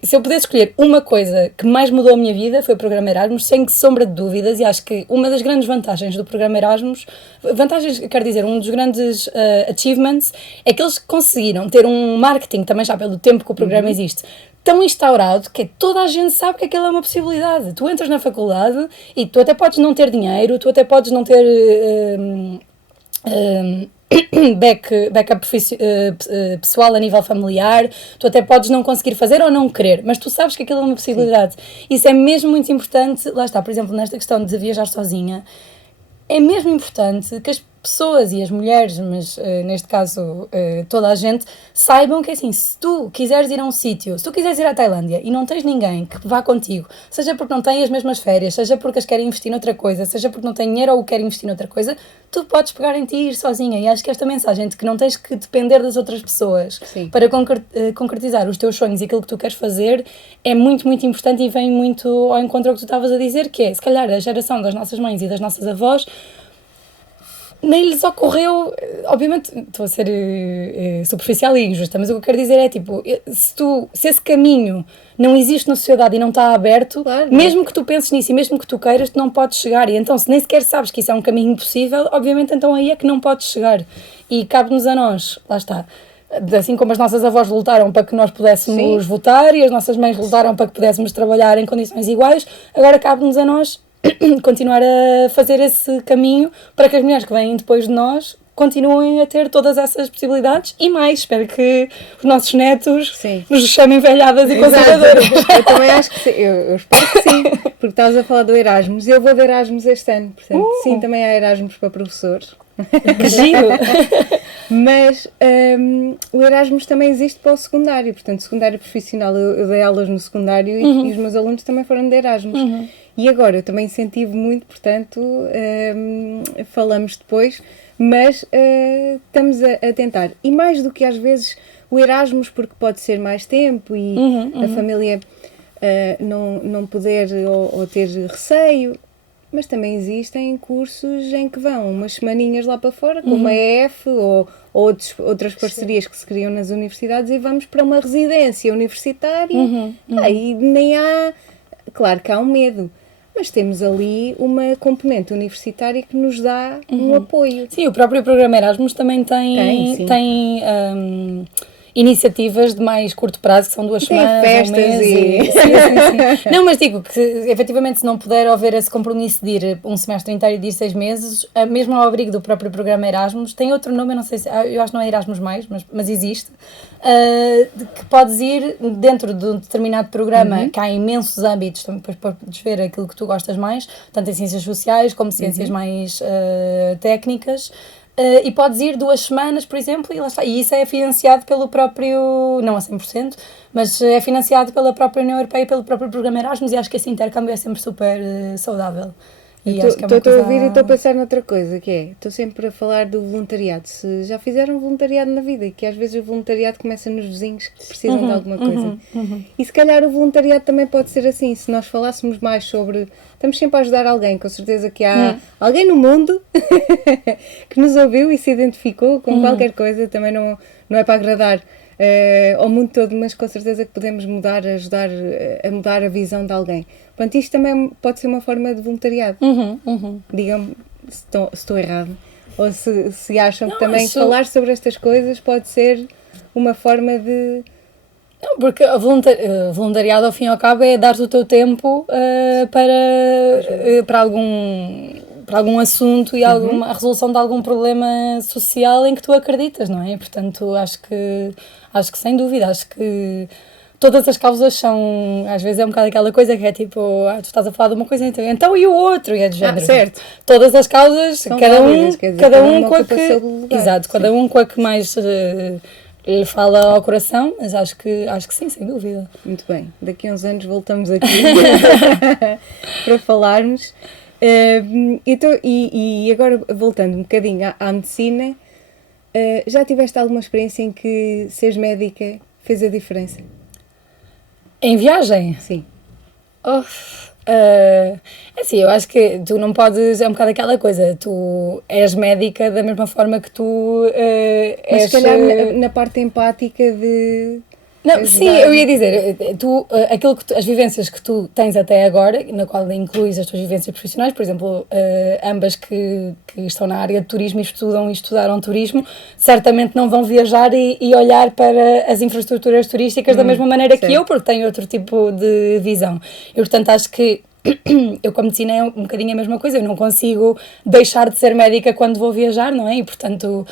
se eu pudesse escolher uma coisa que mais mudou a minha vida foi o programa Erasmus, sem sombra de dúvidas, e acho que uma das grandes vantagens do programa Erasmus, vantagens, quero dizer, um dos grandes achievements, é que eles conseguiram ter um marketing, também já pelo tempo que o programa existe, tão instaurado que toda a gente sabe que aquilo é uma possibilidade. Tu entras na faculdade e tu até podes não ter dinheiro, tu até podes não ter backup pessoal a nível familiar, tu até podes não conseguir fazer ou não querer, mas tu sabes que aquilo é uma possibilidade. Isso é mesmo muito importante. Lá está, por exemplo, nesta questão de viajar sozinha, é mesmo importante que as pessoas e as mulheres, mas neste caso toda a gente, saibam que assim, se tu quiseres ir a um sítio, se tu quiseres ir à Tailândia e não tens ninguém que vá contigo, seja porque não têm as mesmas férias, seja porque as querem investir noutra coisa, seja porque não têm dinheiro ou querem investir noutra coisa, tu podes pegar em ti e ir sozinha. E acho que esta mensagem de que não tens que depender das outras pessoas para concretizar os teus sonhos e aquilo que tu queres fazer é muito, muito importante e vem muito ao encontro ao que tu estavas a dizer, que é, se calhar, a geração das nossas mães e das nossas avós nem lhes ocorreu, obviamente estou a ser superficial e injusta, mas o que eu quero dizer é tipo, se esse caminho não existe na sociedade e não está aberto, claro, mesmo que tu penses nisso e mesmo que tu queiras, tu não podes chegar. E então, se nem sequer sabes que isso é um caminho impossível, obviamente então aí é que não podes chegar. E cabe-nos a nós, lá está, assim como as nossas avós lutaram para que nós pudéssemos votar e as nossas mães lutaram para que pudéssemos trabalhar em condições iguais, agora cabe-nos a nós continuar a fazer esse caminho para que as mulheres que vêm depois de nós continuem a ter todas essas possibilidades e mais. Espero que os nossos netos nos chamem velhadas e conservadoras. Eu também acho que sim. Eu espero que sim, porque estás a falar do Erasmus e eu vou de Erasmus este ano. Portanto, sim, também há Erasmus para professores. Que giro! Mas o Erasmus também existe para o secundário. Portanto, secundário profissional, eu dei aulas no secundário e os meus alunos também foram de Erasmus. E agora eu também incentivo muito, portanto, falamos depois, mas estamos a tentar. E mais do que às vezes o Erasmus, porque pode ser mais tempo e a família não poder ou ter receio, mas também existem cursos em que vão umas semaninhas lá para fora, como a EF ou outras parcerias que se criam nas universidades e vamos para uma residência universitária. Aí nem há... Claro que há um medo, mas temos ali uma componente universitária que nos dá um apoio. Sim, o próprio programa Erasmus também tem iniciativas de mais curto prazo, que são 2 semanas, festas um mês. Sim. Não, mas digo que, efetivamente, se não puder haver esse compromisso de ir um semestre inteiro e de ir 6 meses, mesmo ao abrigo do próprio programa Erasmus, tem outro nome, eu não sei se... Eu acho que não é Erasmus+, mas existe, que podes ir dentro de um determinado programa, que há imensos âmbitos, também depois podes ver aquilo que tu gostas mais, tanto em ciências sociais como ciências mais técnicas, e podes ir 2 semanas, por exemplo, e lá está. E isso é financiado pelo próprio, não a 100%, mas é financiado pela própria União Europeia e pelo próprio programa Erasmus, e acho que esse intercâmbio é sempre super saudável. Estou a ouvir e estou a pensar noutra coisa, que é, estou sempre a falar do voluntariado. Se já fizeram voluntariado na vida, que às vezes o voluntariado começa nos vizinhos que precisam de alguma coisa. E se calhar o voluntariado também pode ser assim, se nós falássemos mais sobre... Estamos sempre a ajudar alguém, com certeza que há alguém no mundo que nos ouviu e se identificou com qualquer coisa, também não é para agradar ao mundo todo, mas com certeza que podemos ajudar a mudar a visão de alguém. Portanto, isto também pode ser uma forma de voluntariado. Digam-me se estou errado. Ou se acham que também falar sobre estas coisas pode ser uma forma de... Não, porque o voluntariado, ao fim e ao cabo, é dar o teu tempo para algum assunto e a resolução de algum problema social em que tu acreditas, não é? Portanto, acho que sem dúvida, acho que todas as causas são, às vezes é um bocado aquela coisa que é tipo, tu estás a falar de uma coisa, então e o outro, e é de género. Certo. Todas as causas, são cada válidas, cada um com a que... Exato, sim. Cada um com a que mais lhe fala ao coração, mas acho que sim, sem dúvida. Muito bem, daqui a uns anos voltamos aqui para falarmos. E agora, voltando um bocadinho à medicina, já tiveste alguma experiência em que seres médica fez a diferença? Em viagem? Sim. Assim, eu acho que tu não podes, é um bocado aquela coisa, tu és médica da mesma forma que tu és... Mas se calhar na parte empática de Não, sim, eu ia dizer, as vivências que tu tens até agora, na qual incluís as tuas vivências profissionais, por exemplo, ambas que estão na área de turismo e estudaram turismo, certamente não vão viajar e olhar para as infraestruturas turísticas da mesma maneira que eu, porque têm outro tipo de visão. Eu, portanto, acho que eu, como medicina, é um bocadinho a mesma coisa. Eu não consigo deixar de ser médica quando vou viajar, não é? E, portanto,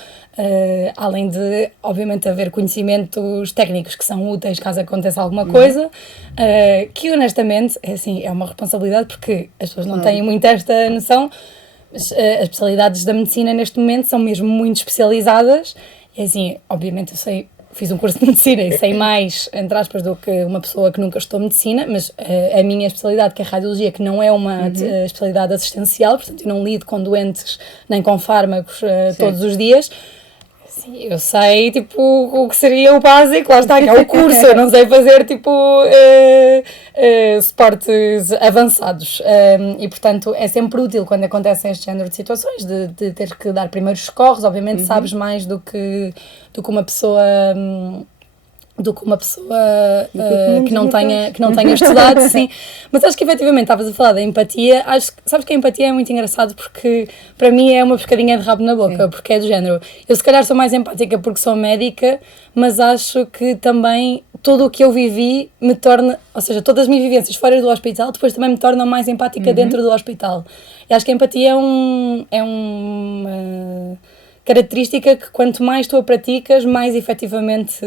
além de, obviamente, haver conhecimentos técnicos que são úteis caso aconteça alguma coisa, que, honestamente, é uma responsabilidade, porque as pessoas não têm muito esta noção. Mas, as especialidades da medicina, neste momento, são mesmo muito especializadas. E, assim, obviamente, eu fiz um curso de medicina e sei mais, entre aspas, do que uma pessoa que nunca estudou medicina, mas a minha especialidade, que é a radiologia, que não é uma especialidade assistencial, portanto eu não lido com doentes nem com fármacos todos os dias, assim, eu sei, tipo, o que seria o básico, lá está, que é o curso, eu não sei fazer, tipo, suportes avançados, e portanto é sempre útil quando acontecem este género de situações, de ter que dar primeiros socorros, obviamente sabes mais do que uma pessoa que não tenha estudado, sim. Mas acho que efetivamente estavas a falar da empatia. Sabes que a empatia é muito engraçado, porque para mim é uma pescadinha de rabo na boca, porque é do género. Eu se calhar sou mais empática porque sou médica, mas acho que também tudo o que eu vivi me torna, ou seja, todas as minhas vivências fora do hospital depois também me tornam mais empática dentro do hospital. E acho que a empatia é uma característica que quanto mais tu a praticas, mais efetivamente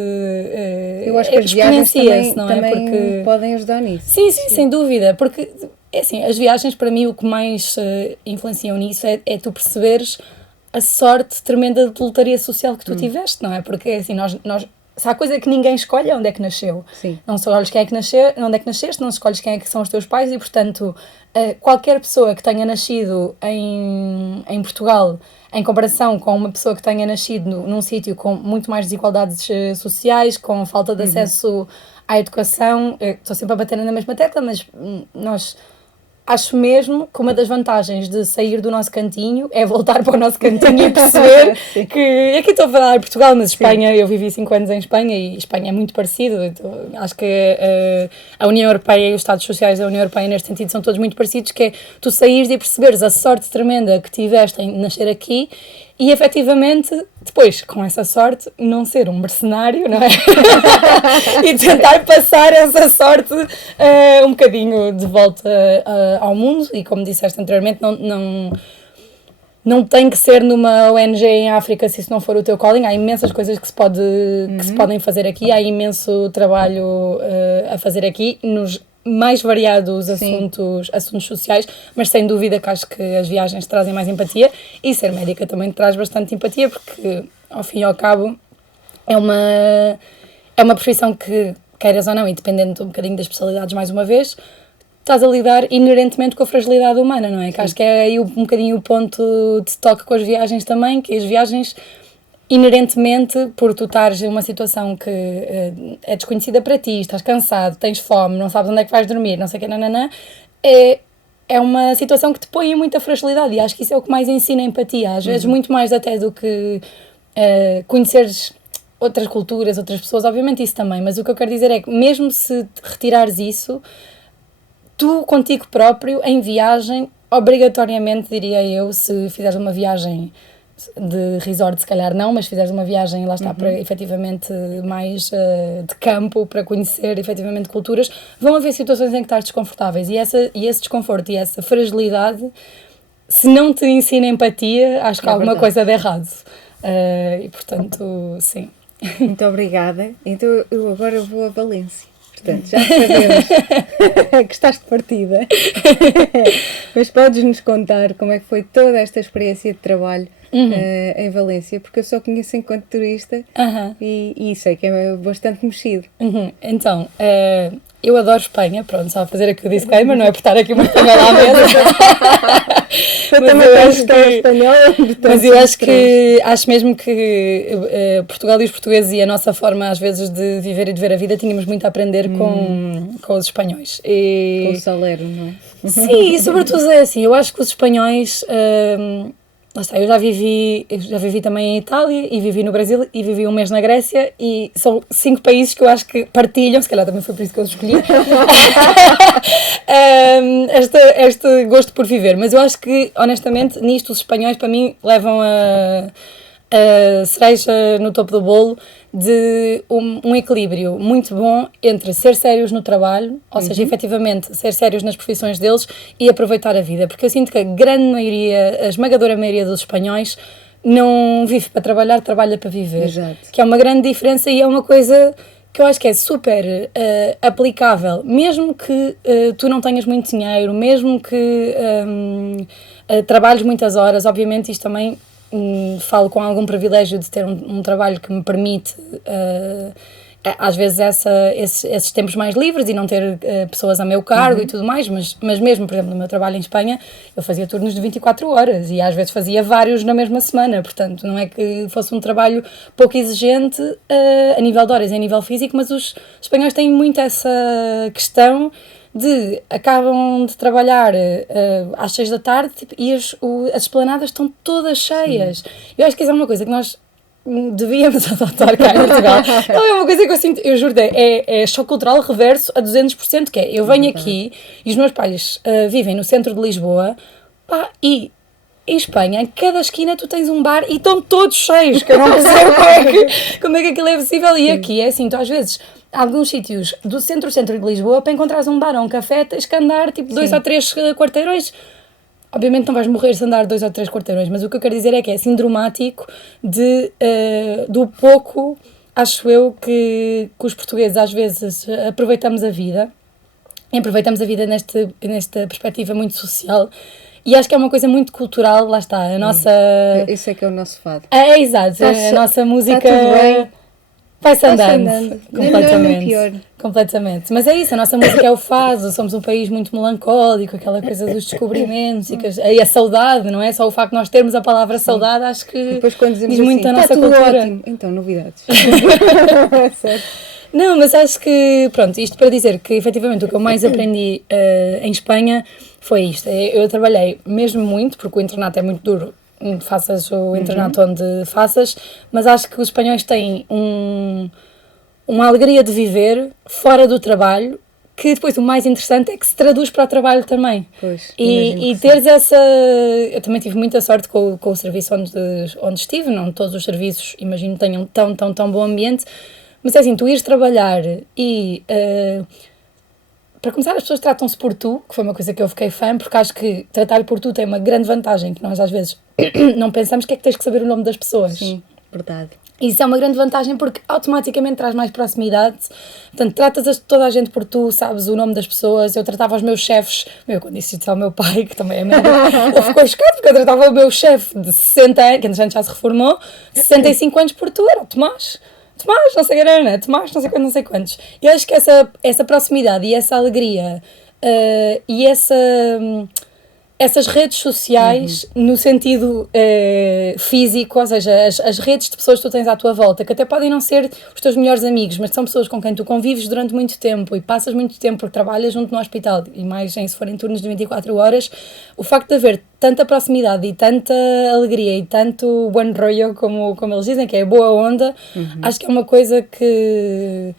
eu acho que as viagens também porque podem ajudar nisso. Sim, sem dúvida, porque assim, as viagens para mim o que mais influenciam nisso é tu perceberes a sorte tremenda de lotaria social que tu tiveste, não é? Porque assim, nós se há coisa que ninguém escolhe, é onde é que nasceu. Sim. Não escolhes quem é que nasceu, onde é que nasceste, não escolhes quem é que são os teus pais e, portanto, qualquer pessoa que tenha nascido em Portugal, em comparação com uma pessoa que tenha nascido num sítio com muito mais desigualdades sociais, com falta de acesso à educação, estou sempre a bater na mesma tecla, mas nós... Acho mesmo que uma das vantagens de sair do nosso cantinho é voltar para o nosso cantinho e perceber que... Aqui estou a falar de Portugal, mas Espanha, eu vivi 5 anos em Espanha e Espanha é muito parecido. Então, acho que a União Europeia e os Estados Sociais da União Europeia neste sentido são todos muito parecidos, que é tu saíres e perceberes a sorte tremenda que tiveste em nascer aqui e, efetivamente, depois, com essa sorte, não ser um mercenário, não é? E tentar passar essa sorte um bocadinho de volta ao mundo. E, como disseste anteriormente, não tem que ser numa ONG em África se isso não for o teu calling. Há imensas coisas que se podem fazer aqui. Há imenso trabalho a fazer aqui nos mais variados assuntos sociais, mas sem dúvida que acho que as viagens trazem mais empatia, e ser médica também traz bastante empatia, porque ao fim e ao cabo é uma profissão que, queiras ou não, independente um bocadinho das especialidades, mais uma vez, estás a lidar inerentemente com a fragilidade humana, não é? Que acho que é aí um bocadinho o ponto de toque com as viagens também, que as viagens inerentemente, por tu estares em uma situação que é desconhecida para ti, estás cansado, tens fome, não sabes onde é que vais dormir, não sei o que, é uma situação que te põe em muita fragilidade, e acho que isso é o que mais ensina a empatia, às vezes muito mais até do que conheceres outras culturas, outras pessoas, obviamente isso também, mas o que eu quero dizer é que mesmo se retirares isso, tu contigo próprio, em viagem, obrigatoriamente, diria eu, se fizeres uma viagem de resort, se calhar não, mas fizeres uma viagem, lá está, para efetivamente mais de campo, para conhecer efetivamente culturas, vão haver situações em que estás desconfortáveis, e esse desconforto e essa fragilidade, se não te ensina empatia, acho que há alguma coisa de errado. E portanto, sim. Muito obrigada. Então eu agora vou a Valência. Portanto, já sabemos que estás de partida. Mas podes-nos contar como é que foi toda esta experiência de trabalho em Valência, porque eu só conheço enquanto turista e sei que é bastante mexido. Então, eu adoro Espanha, pronto, só a fazer aqui o disclaimer, não é por estar aqui uma espanhola à mesa. Eu também acho que é espanhola. Mas eu acho mesmo que Portugal e os portugueses e a nossa forma às vezes de viver e de ver a vida, tínhamos muito a aprender com os espanhóis. Com o salero, não é? Sim, e sobretudo é assim, eu acho que os espanhóis... lá está, eu já vivi também em Itália e vivi no Brasil e vivi um mês na Grécia e são 5 países que eu acho que partilham, se calhar também foi por isso que eu os escolhi, este gosto por viver. Mas eu acho que, honestamente, nisto os espanhóis para mim levam a cereja no topo do bolo de um equilíbrio muito bom entre ser sérios no trabalho, ou seja, efetivamente ser sérios nas profissões deles e aproveitar a vida, porque eu sinto que a grande maioria, a esmagadora maioria dos espanhóis não vive para trabalhar, trabalha para viver. Exato. Que é uma grande diferença e é uma coisa que eu acho que é super aplicável, mesmo que tu não tenhas muito dinheiro, mesmo que trabalhes muitas horas, obviamente isto também falo com algum privilégio de ter um trabalho que me permite às vezes esses tempos mais livres e não ter pessoas a meu cargo e tudo mais, mas mesmo, por exemplo, no meu trabalho em Espanha eu fazia turnos de 24 horas e às vezes fazia vários na mesma semana, portanto não é que fosse um trabalho pouco exigente a nível de horas e a nível físico, mas os espanhóis têm muito essa questão de acabam de trabalhar às 6 da tarde tipo, e as esplanadas estão todas cheias. Sim. Eu acho que isso é uma coisa que nós devíamos adotar cá em Portugal. Não, é uma coisa que eu sinto, eu juro, é choque cultural reverso a 200%, que é, eu venho aqui e os meus pais vivem no centro de Lisboa, pá, e em Espanha, em cada esquina tu tens um bar e estão todos cheios, que eu não percebo como é que aquilo é possível. E aqui é assim, tu às vezes alguns sítios do centro de Lisboa, para encontrares um bar ou um café, tens que andar tipo 2 ou 3 quarteirões. Obviamente não vais morrer se andar 2 ou 3 quarteirões, mas o que eu quero dizer é que é assim dramático do pouco, acho eu, que os portugueses às vezes aproveitamos a vida, e aproveitamos a vida nesta perspectiva muito social. E acho que é uma coisa muito cultural, lá está, a nossa... Esse é que é o nosso fado. É, exato, a nossa música... Está tudo bem. Vai-se andando. Completamente. Pior. Completamente. Mas é isso, a nossa música é o fado, somos um país muito melancólico, aquela coisa dos descobrimentos e a saudade, não é? Só o facto de nós termos a palavra saudade, acho que depois, quando dizemos diz muito assim, da nossa tudo cultura. Ótimo. Então, novidades. Certo. Não, mas acho que, pronto, isto para dizer que efetivamente o que eu mais aprendi em Espanha foi isto. Eu trabalhei mesmo muito, porque o internato é muito duro, faças o internato onde faças, mas acho que os espanhóis têm uma alegria de viver fora do trabalho, que depois o mais interessante é que se traduz para o trabalho também. Pois, e teres essa... Eu também tive muita sorte com o serviço onde estive, não todos os serviços, imagino, tenham tão bom ambiente, mas é assim, tu ires trabalhar e... para começar, as pessoas tratam-se por tu, que foi uma coisa que eu fiquei fã, porque acho que tratar por tu tem uma grande vantagem, que nós às vezes não pensamos que é que tens que saber o nome das pessoas. Sim, verdade. Isso é uma grande vantagem porque automaticamente traz mais proximidade. Portanto, tratas toda a gente por tu, sabes o nome das pessoas. Eu tratava os meus chefes, quando disse isso ao meu pai, que também é médico, ele ficou chocado porque eu tratava o meu chefe de 60 anos, que entretanto já se reformou, 65 anos por tu, era o Tomás, não sei quem era, Tomás, não sei quantos. E eu acho que essa proximidade e essa alegria e essas redes sociais no sentido físico, ou seja, as redes de pessoas que tu tens à tua volta, que até podem não ser os teus melhores amigos, mas são pessoas com quem tu convives durante muito tempo e passas muito tempo porque trabalhas junto no hospital, e mais se forem turnos de 24 horas, o facto de haver tanta proximidade e tanta alegria e tanto buen rollo, como eles dizem, que é boa onda, acho que é uma coisa que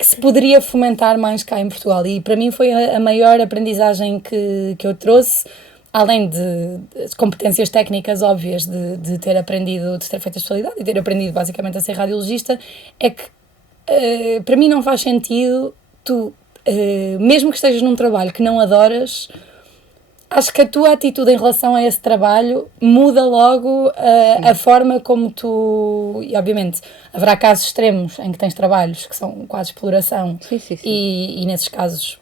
se poderia fomentar mais cá em Portugal, e para mim foi a maior aprendizagem que eu trouxe, além de competências técnicas óbvias de ter aprendido, de ter feito a especialidade e ter aprendido basicamente a ser radiologista, é que para mim não faz sentido tu, mesmo que estejas num trabalho que não adoras, acho que a tua atitude em relação a esse trabalho muda logo a forma como tu... E, obviamente, haverá casos extremos em que tens trabalhos que são quase exploração. Sim. E nesses casos,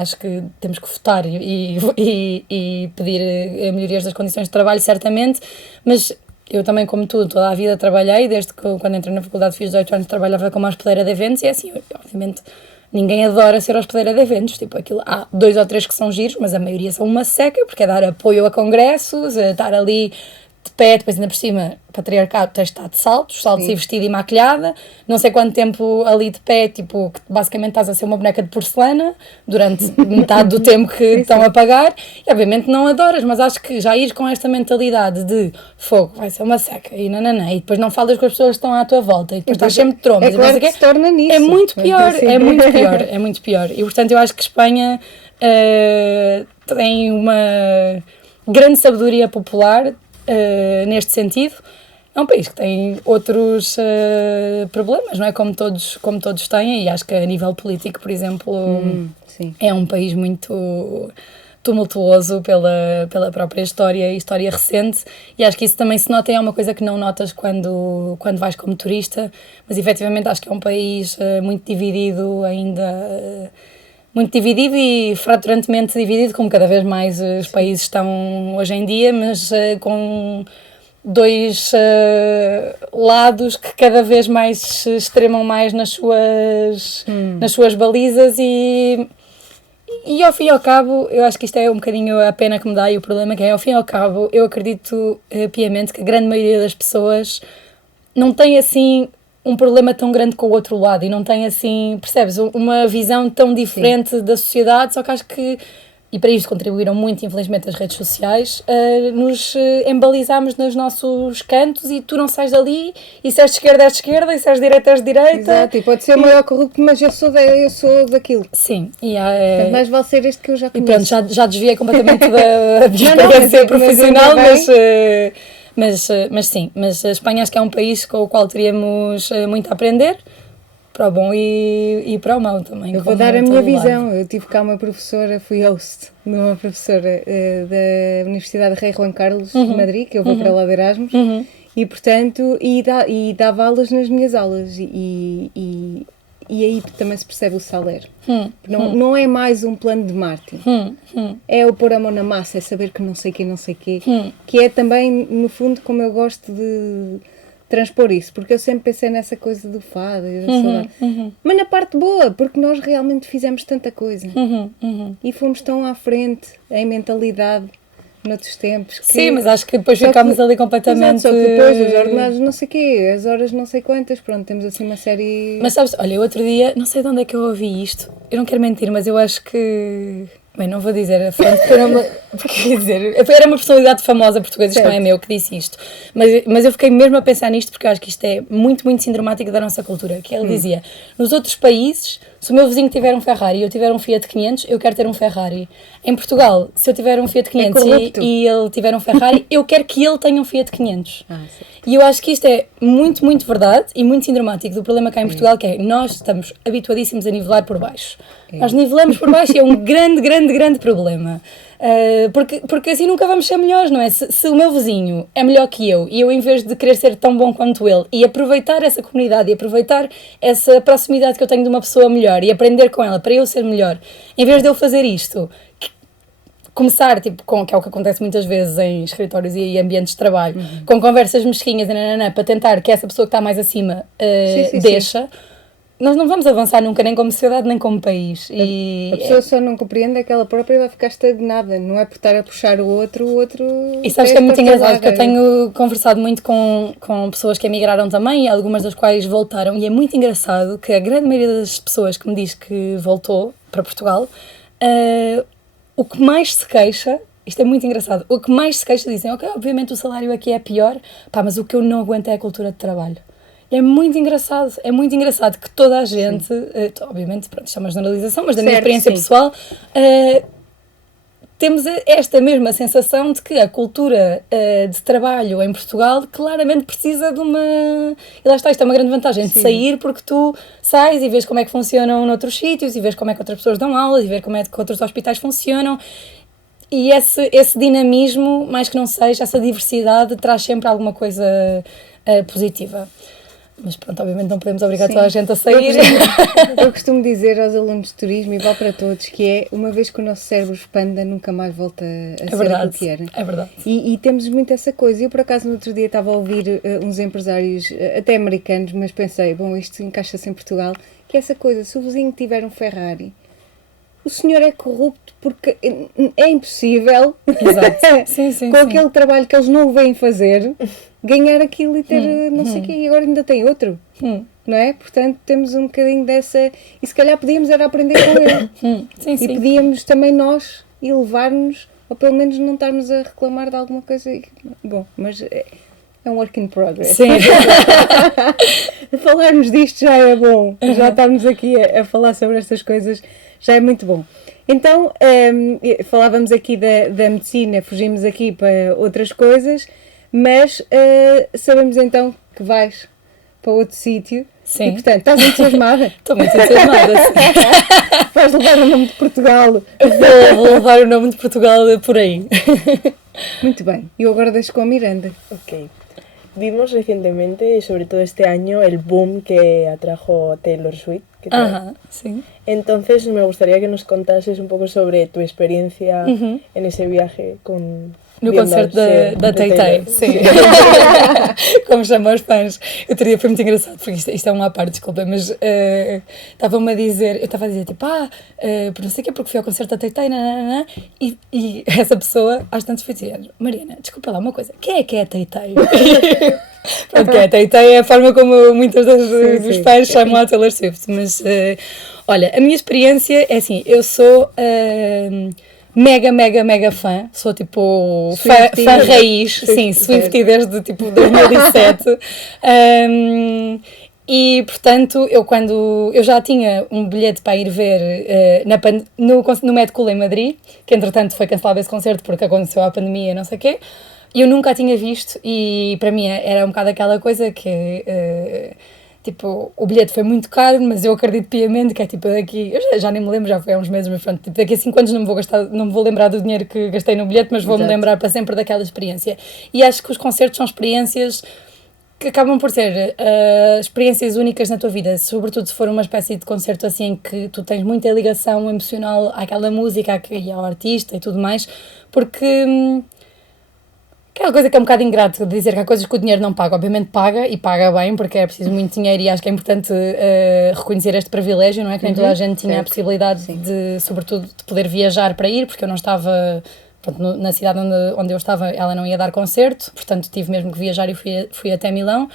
acho que temos que votar e pedir melhorias das condições de trabalho, certamente. Mas eu também, como tu, toda a vida trabalhei. Desde que, quando entrei na faculdade, fiz 18 anos, trabalhava como hospedeira de eventos. E é assim, obviamente... Ninguém adora ser hospedeira de eventos, tipo, aquilo, há 2 ou 3 que são giros, mas a maioria são uma seca, porque é dar apoio a congressos, estar ali de pé, depois ainda por cima, patriarcado, tens de estar de saltos Sim. e vestida e maquilhada, não sei quanto tempo ali de pé, tipo, que basicamente estás a ser uma boneca de porcelana durante metade do tempo que estão a pagar, e obviamente não adoras, mas acho que já ires com esta mentalidade de fogo, vai ser uma seca, e nananã, e depois não falas com as pessoas que estão à tua volta, e depois estás sempre de trombas, É claro que se torna nisso. é muito pior, Assim. é muito pior, é muito pior, e portanto eu acho que Espanha tem uma grande sabedoria popular neste sentido. É um país que tem outros problemas, não é? Como todos têm, e acho que a nível político, por exemplo, Sim. é um país muito tumultuoso pela própria história e história recente, e acho que isso também se nota, e é uma coisa que não notas quando vais como turista, mas efetivamente acho que é um país muito dividido ainda... muito dividido e fraturantemente dividido, como cada vez mais os países estão hoje em dia, mas com dois lados que cada vez mais se extremam mais nas suas balizas e ao fim e ao cabo, eu acho que isto é um bocadinho a pena que me dá, e o problema que é, ao fim e ao cabo, eu acredito piamente que a grande maioria das pessoas não tem assim um problema tão grande com o outro lado, e não tem assim, percebes, uma visão tão diferente da sociedade, só que acho que, e para isto contribuíram muito, infelizmente, as redes sociais, nos embalizamos nos nossos cantos, e tu não sais dali, e se és de esquerda és de esquerda, e se és de direita és de direita. Exato, e pode ser o maior corrupto, mas eu sou daquilo. Sim, e Portanto, mais vale ser este que eu já e conheço. pronto, já desviei completamente da experiência mas profissional, ainda mas sim, mas a Espanha acho que é um país com o qual teríamos muito a aprender, para o bom e para o mau também. Eu vou dar a minha visão. Eu tive cá uma professora, fui host de uma professora da Universidade Rei Juan Carlos de Madrid, que eu vou para lá de Erasmus, e portanto, e dava aulas nas minhas aulas, e aí também se percebe o salário. Não é mais um plano de marketing. É o pôr a mão na massa, é saber que não sei quê, que é também, no fundo, como eu gosto de transpor isso, porque eu sempre pensei nessa coisa do fado e da saudade. Mas na parte boa, porque nós realmente fizemos tanta coisa e fomos tão à frente em mentalidade noutros tempos. Sim, mas acho que depois ficámos ali completamente... Exato, só que depois os ordenados não sei quê, as horas não sei quantas, pronto, temos assim uma série... Mas sabes, olha, outro dia, não sei de onde é que eu ouvi isto, eu não quero mentir, mas eu acho que... Bem, não vou dizer a fonte, porque quer dizer, era uma personalidade famosa portuguesa, isto não é meu, que disse isto, mas eu fiquei mesmo a pensar nisto, porque eu acho que isto é muito, muito sintomático da nossa cultura, que ele dizia, nos outros países, se o meu vizinho tiver um Ferrari e eu tiver um Fiat 500, eu quero ter um Ferrari. Em Portugal, se eu tiver um Fiat 500 e ele tiver um Ferrari, eu quero que ele tenha um Fiat 500. E eu acho que isto é muito, muito verdade e muito sintomático do problema cá em Portugal, que é, nós estamos habituadíssimos a nivelar por baixo. Nós nivelamos por baixo e é um grande, grande, grande problema. Porque assim nunca vamos ser melhores, não é? Se o meu vizinho é melhor que eu, e eu, em vez de querer ser tão bom quanto ele, e aproveitar essa comunidade, e aproveitar essa proximidade que eu tenho de uma pessoa melhor, e aprender com ela para eu ser melhor, em vez de eu fazer isto, começar, tipo, que é o que acontece muitas vezes em escritórios e ambientes de trabalho, com conversas mesquinhas para tentar que essa pessoa que está mais acima deixa... Nós não vamos avançar nunca, nem como sociedade, nem como país. A pessoa só não compreende é que ela própria vai ficar estagnada, não é por estar a puxar o outro... E sabes que é muito engraçado, que eu tenho conversado muito com pessoas que emigraram também, algumas das quais voltaram, e é muito engraçado que a grande maioria das pessoas que me diz que voltou para Portugal, o que mais se queixa, isto é muito engraçado, o que mais se queixa dizem, ok, obviamente o salário aqui é pior, mas o que eu não aguento é a cultura de trabalho. É muito engraçado que toda a gente, obviamente, pronto, isto é uma generalização, mas da minha experiência pessoal, temos esta mesma sensação de que a cultura de trabalho em Portugal claramente precisa de uma... E lá está, isto é uma grande vantagem de sair, porque tu sais e vês como é que funcionam noutros sítios, e vês como é que outras pessoas dão aulas, e vês como é que outros hospitais funcionam. E esse dinamismo, mais que não seja, essa diversidade, traz sempre alguma coisa positiva. Mas pronto, obviamente não podemos obrigar toda a gente a sair. Eu costumo dizer aos alunos de turismo, e vale para todos, que é, uma vez que o nosso cérebro expanda, nunca mais volta a ser aquilo que era. É verdade. E temos muito essa coisa. Eu, por acaso, no outro dia estava a ouvir uns empresários, até americanos, mas pensei, bom, isto encaixa-se em Portugal, que é essa coisa, se o vizinho tiver um Ferrari, o senhor é corrupto porque é impossível, Exato. Sim, com aquele trabalho que eles não o vêm fazer, ganhar aquilo e ter não sei o quê, e agora ainda tem outro. Não é? Portanto, temos um bocadinho dessa... E se calhar podíamos era aprender com ele. Sim. E podíamos também nós elevar-nos, ou pelo menos não estarmos a reclamar de alguma coisa. Bom, mas é um work in progress. Sim. Falarmos disto já é bom. Já estarmos aqui a falar sobre estas coisas já é muito bom. Então, falávamos aqui da medicina, fugimos aqui para outras coisas, mas sabemos então que vais para outro sítio. Sim. E, portanto, estás entusiasmada? Estou muito entusiasmada. Vais levar o nome de Portugal. Vou levar o nome de Portugal por aí. Muito bem. E eu agora deixo com a Miranda. Ok. Vimos recientemente, sobre todo este año, el boom que atrajo Taylor Swift. Ajá, sí. Entonces me gustaría que nos contases un poco sobre tu experiencia en ese viaje con... No concerto da Tay-Tay, sim. Como chamam os fãs. Foi muito engraçado, porque isto é uma à parte, desculpa, mas estavam-me a dizer, eu estava a dizer tipo, por não sei o quê, porque fui ao concerto da Tay-Tay, e essa pessoa, às tantas foi dizer, Mariana, desculpa lá uma coisa, quem é a Tay-Tay? Pronto, que a Tay-Tay é a forma como muitas dos fãs chamam a Taylor Swift, mas olha, a minha experiência é assim, eu sou... mega fã, sou tipo fã raiz, sim, Swiftie desde tipo 2007 e portanto eu já tinha um bilhete para ir ver no Met Cool em Madrid, que entretanto foi cancelado esse concerto porque aconteceu a pandemia e não sei o quê, e eu nunca a tinha visto e para mim era um bocado aquela coisa que... tipo, o bilhete foi muito caro, mas eu acredito piamente que é tipo daqui, eu já nem me lembro, já foi há uns meses, mas pronto, tipo, daqui a 5 anos não me vou lembrar do dinheiro que gastei no bilhete, mas vou-me lembrar para sempre daquela experiência. E acho que os concertos são experiências que acabam por ser experiências únicas na tua vida, sobretudo se for uma espécie de concerto assim em que tu tens muita ligação emocional àquela música e ao artista e tudo mais, porque... aquela coisa que é um bocado ingrato de dizer que há coisas que o dinheiro não paga, obviamente paga e paga bem porque é preciso muito dinheiro e acho que é importante reconhecer este privilégio, não é? Que nem toda a gente tinha a possibilidade de, sobretudo, de poder viajar para ir, porque eu não estava, pronto, na cidade onde eu estava ela não ia dar concerto, portanto tive mesmo que viajar e fui até Milão,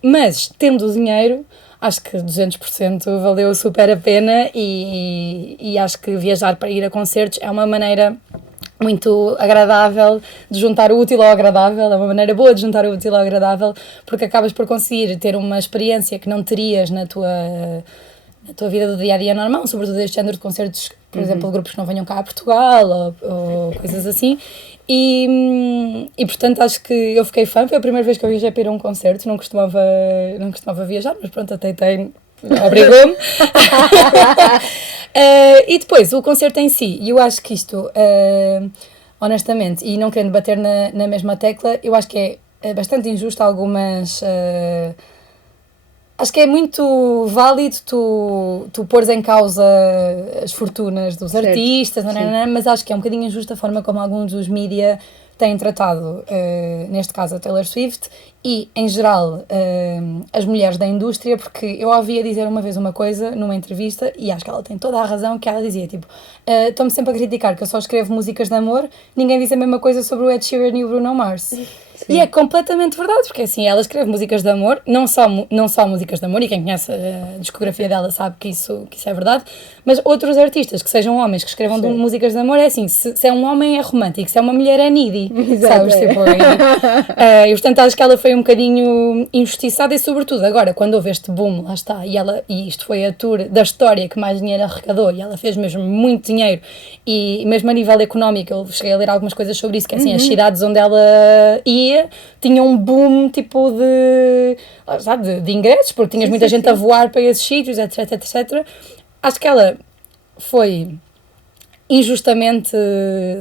mas tendo o dinheiro acho que 200% valeu super a pena e acho que viajar para ir a concertos é uma maneira muito agradável de juntar o útil ao agradável, é uma maneira boa de juntar o útil ao agradável, porque acabas por conseguir ter uma experiência que não terias na tua vida do dia-a-dia normal, sobretudo este género de concertos, por exemplo, de grupos que não venham cá a Portugal ou coisas assim, e portanto acho que eu fiquei fã, foi a primeira vez que eu viajei para ir a um concerto, não costumava viajar, mas pronto, até obrigou-me. E depois, o concerto em si, eu acho que isto, honestamente, e não querendo bater na mesma tecla, eu acho que é bastante injusto algumas... acho que é muito válido tu pôres em causa as fortunas dos artistas, mas acho que é um bocadinho injusto a forma como alguns dos mídia têm tratado, neste caso, a Taylor Swift e, em geral, as mulheres da indústria, porque eu ouvia dizer uma vez uma coisa numa entrevista e acho que ela tem toda a razão, que ela dizia, tipo, estão-me sempre a criticar que eu só escrevo músicas de amor, ninguém diz a mesma coisa sobre o Ed Sheeran e o Bruno Mars. Sim. E é completamente verdade, porque assim, ela escreve músicas de amor, não só músicas de amor, e quem conhece a discografia dela sabe que isso é verdade, mas outros artistas que sejam homens que escrevam músicas de amor, é assim, se é um homem é romântico, se é uma mulher é needy, sabes? Tipo, e portanto acho que ela foi um bocadinho injustiçada e sobretudo agora, quando houve este boom, lá está, e isto foi a tour da história que mais dinheiro arrecadou, e ela fez mesmo muito dinheiro, e mesmo a nível económico, eu cheguei a ler algumas coisas sobre isso, que assim, as cidades onde ela ia tinha um boom tipo de ingressos, porque tinhas muita gente a voar para esses sítios, etc. Acho que ela foi injustamente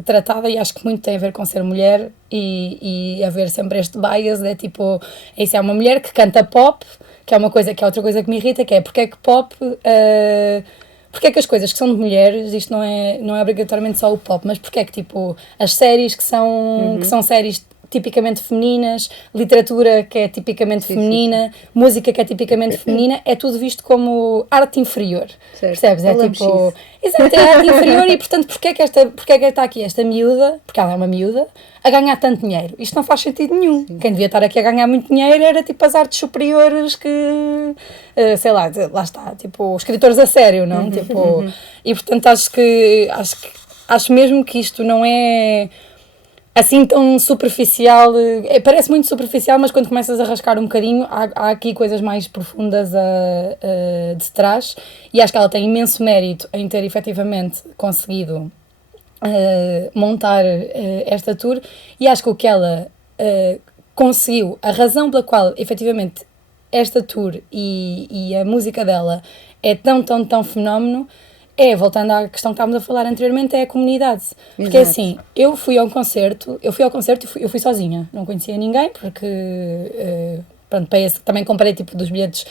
tratada e acho que muito tem a ver com ser mulher e haver sempre este bias, é tipo, isso é uma mulher que canta pop, que é uma coisa, que é outra coisa que me irrita, que é porque é que pop... porque é que as coisas que são de mulheres, isto não é obrigatoriamente só o pop, mas porque é que tipo as séries que são séries tipicamente femininas, literatura que é tipicamente feminina, música que é tipicamente feminina, é tudo visto como arte inferior. Certo. Percebes? É tipo... Exato, é arte inferior e, portanto, porquê é que está aqui esta miúda, porque ela é uma miúda, a ganhar tanto dinheiro? Isto não faz sentido nenhum. Quem devia estar aqui a ganhar muito dinheiro era tipo as artes superiores que, sei lá está, tipo, escritores a sério, não? E, portanto, acho mesmo que isto não é assim tão superficial, parece muito superficial, mas quando começas a rascar um bocadinho, há aqui coisas mais profundas de trás, e acho que ela tem imenso mérito em ter efetivamente conseguido montar esta tour, e acho que o que ela conseguiu, a razão pela qual efetivamente esta tour e a música dela é tão fenómeno, voltando à questão que estávamos a falar anteriormente, é a comunidade. Porque assim, eu fui ao concerto e eu fui sozinha, não conhecia ninguém, porque pronto, para esse, também comprei tipo dos bilhetes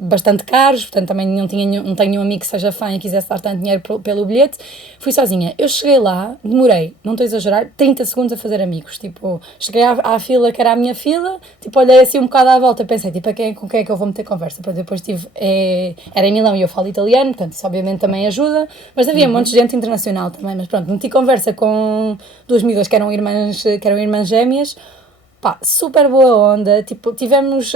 bastante caros, portanto também não tenho nenhum amigo que seja fã e quisesse dar tanto dinheiro pelo bilhete. Fui sozinha. Eu cheguei lá, demorei, não estou a exagerar, 30 segundos a fazer amigos. Tipo, cheguei à fila que era a minha fila, tipo, olhei assim um bocado à volta, pensei, tipo, com quem é que eu vou meter conversa? Pronto, depois era em Milão e eu falo italiano, portanto isso obviamente também ajuda, mas havia um monte de gente internacional também, mas pronto, meti conversa com duas amigas que eram irmãs gêmeas. Pá, super boa onda, tipo, tivemos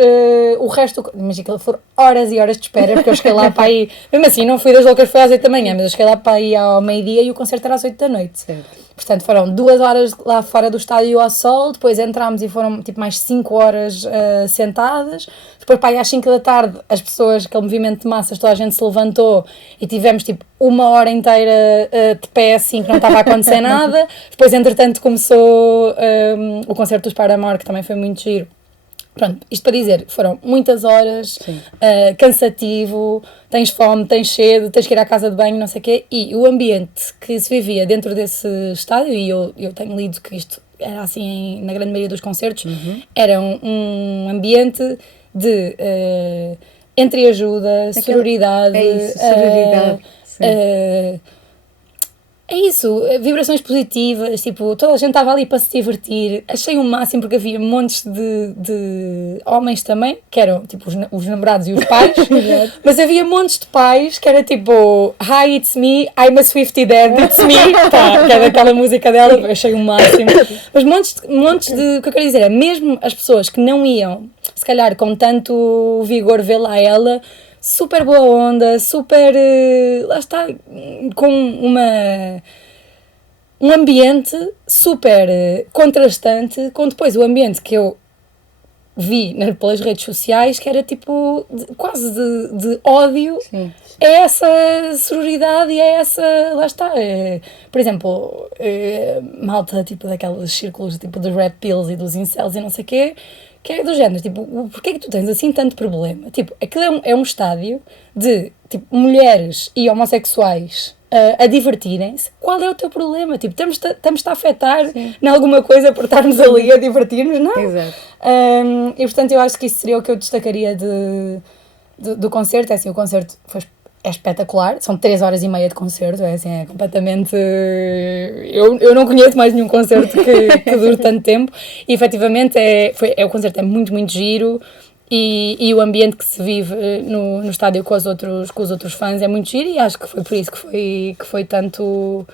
o resto, imagina que foram horas e horas de espera, porque eu cheguei lá para aí, mesmo assim, não fui das loucas, foi às 8 da manhã, mas eu cheguei lá para aí ao meio-dia e o concerto era às 8 da noite. Certo. Portanto, foram 2 horas lá fora do estádio ao sol, depois entramos e foram tipo mais 5 horas sentadas, depois para aí às 5 da tarde as pessoas, aquele movimento de massas, toda a gente se levantou e tivemos tipo 1 hora inteira de pé assim, que não estava a acontecer nada. Depois, entretanto, começou o concerto dos Paramore, que também foi muito giro. Pronto, isto para dizer, foram muitas horas, cansativo, tens fome, tens sede, tens que ir à casa de banho, não sei o quê, e o ambiente que se vivia dentro desse estádio, e eu tenho lido que isto era assim na grande maioria dos concertos, era um ambiente de entreajuda, sororidade. É isso, sororidade. É isso, vibrações positivas, tipo, toda a gente estava ali para se divertir. Achei o máximo porque havia montes de homens também, que eram tipo os namorados e os pais, mas havia montes de pais que era tipo Hi, it's me, I'm a Swiftie Dad, it's me, pá, que era aquela música dela, achei o máximo. Mas montes de, o que eu quero dizer é, mesmo as pessoas que não iam, se calhar com tanto vigor vê-la a ela, super boa onda, super, lá está, com um ambiente super contrastante, com depois o ambiente que eu vi pelas redes sociais, que era tipo, quase de ódio. Sim. É essa sororidade e é essa, lá está, por exemplo, malta tipo daqueles círculos tipo dos red pills e dos incels e não sei o quê, que é do género, tipo, porquê é que tu tens assim tanto problema? Tipo, aquilo é um estádio de, tipo, mulheres e homossexuais a divertirem-se. Qual é o teu problema? Tipo, estamos-te a afetar em alguma coisa por estarmos ali a divertir-nos? Não. Exato. E, portanto, eu acho que isso seria o que eu destacaria do concerto. É assim, o concerto é espetacular, são 3 horas e meia de concerto, é assim, é completamente... Eu não conheço mais nenhum concerto que dure tanto tempo, e efetivamente o concerto é muito, muito giro, e o ambiente que se vive no estádio com os outros fãs é muito giro, e acho que foi por isso que foi tanto...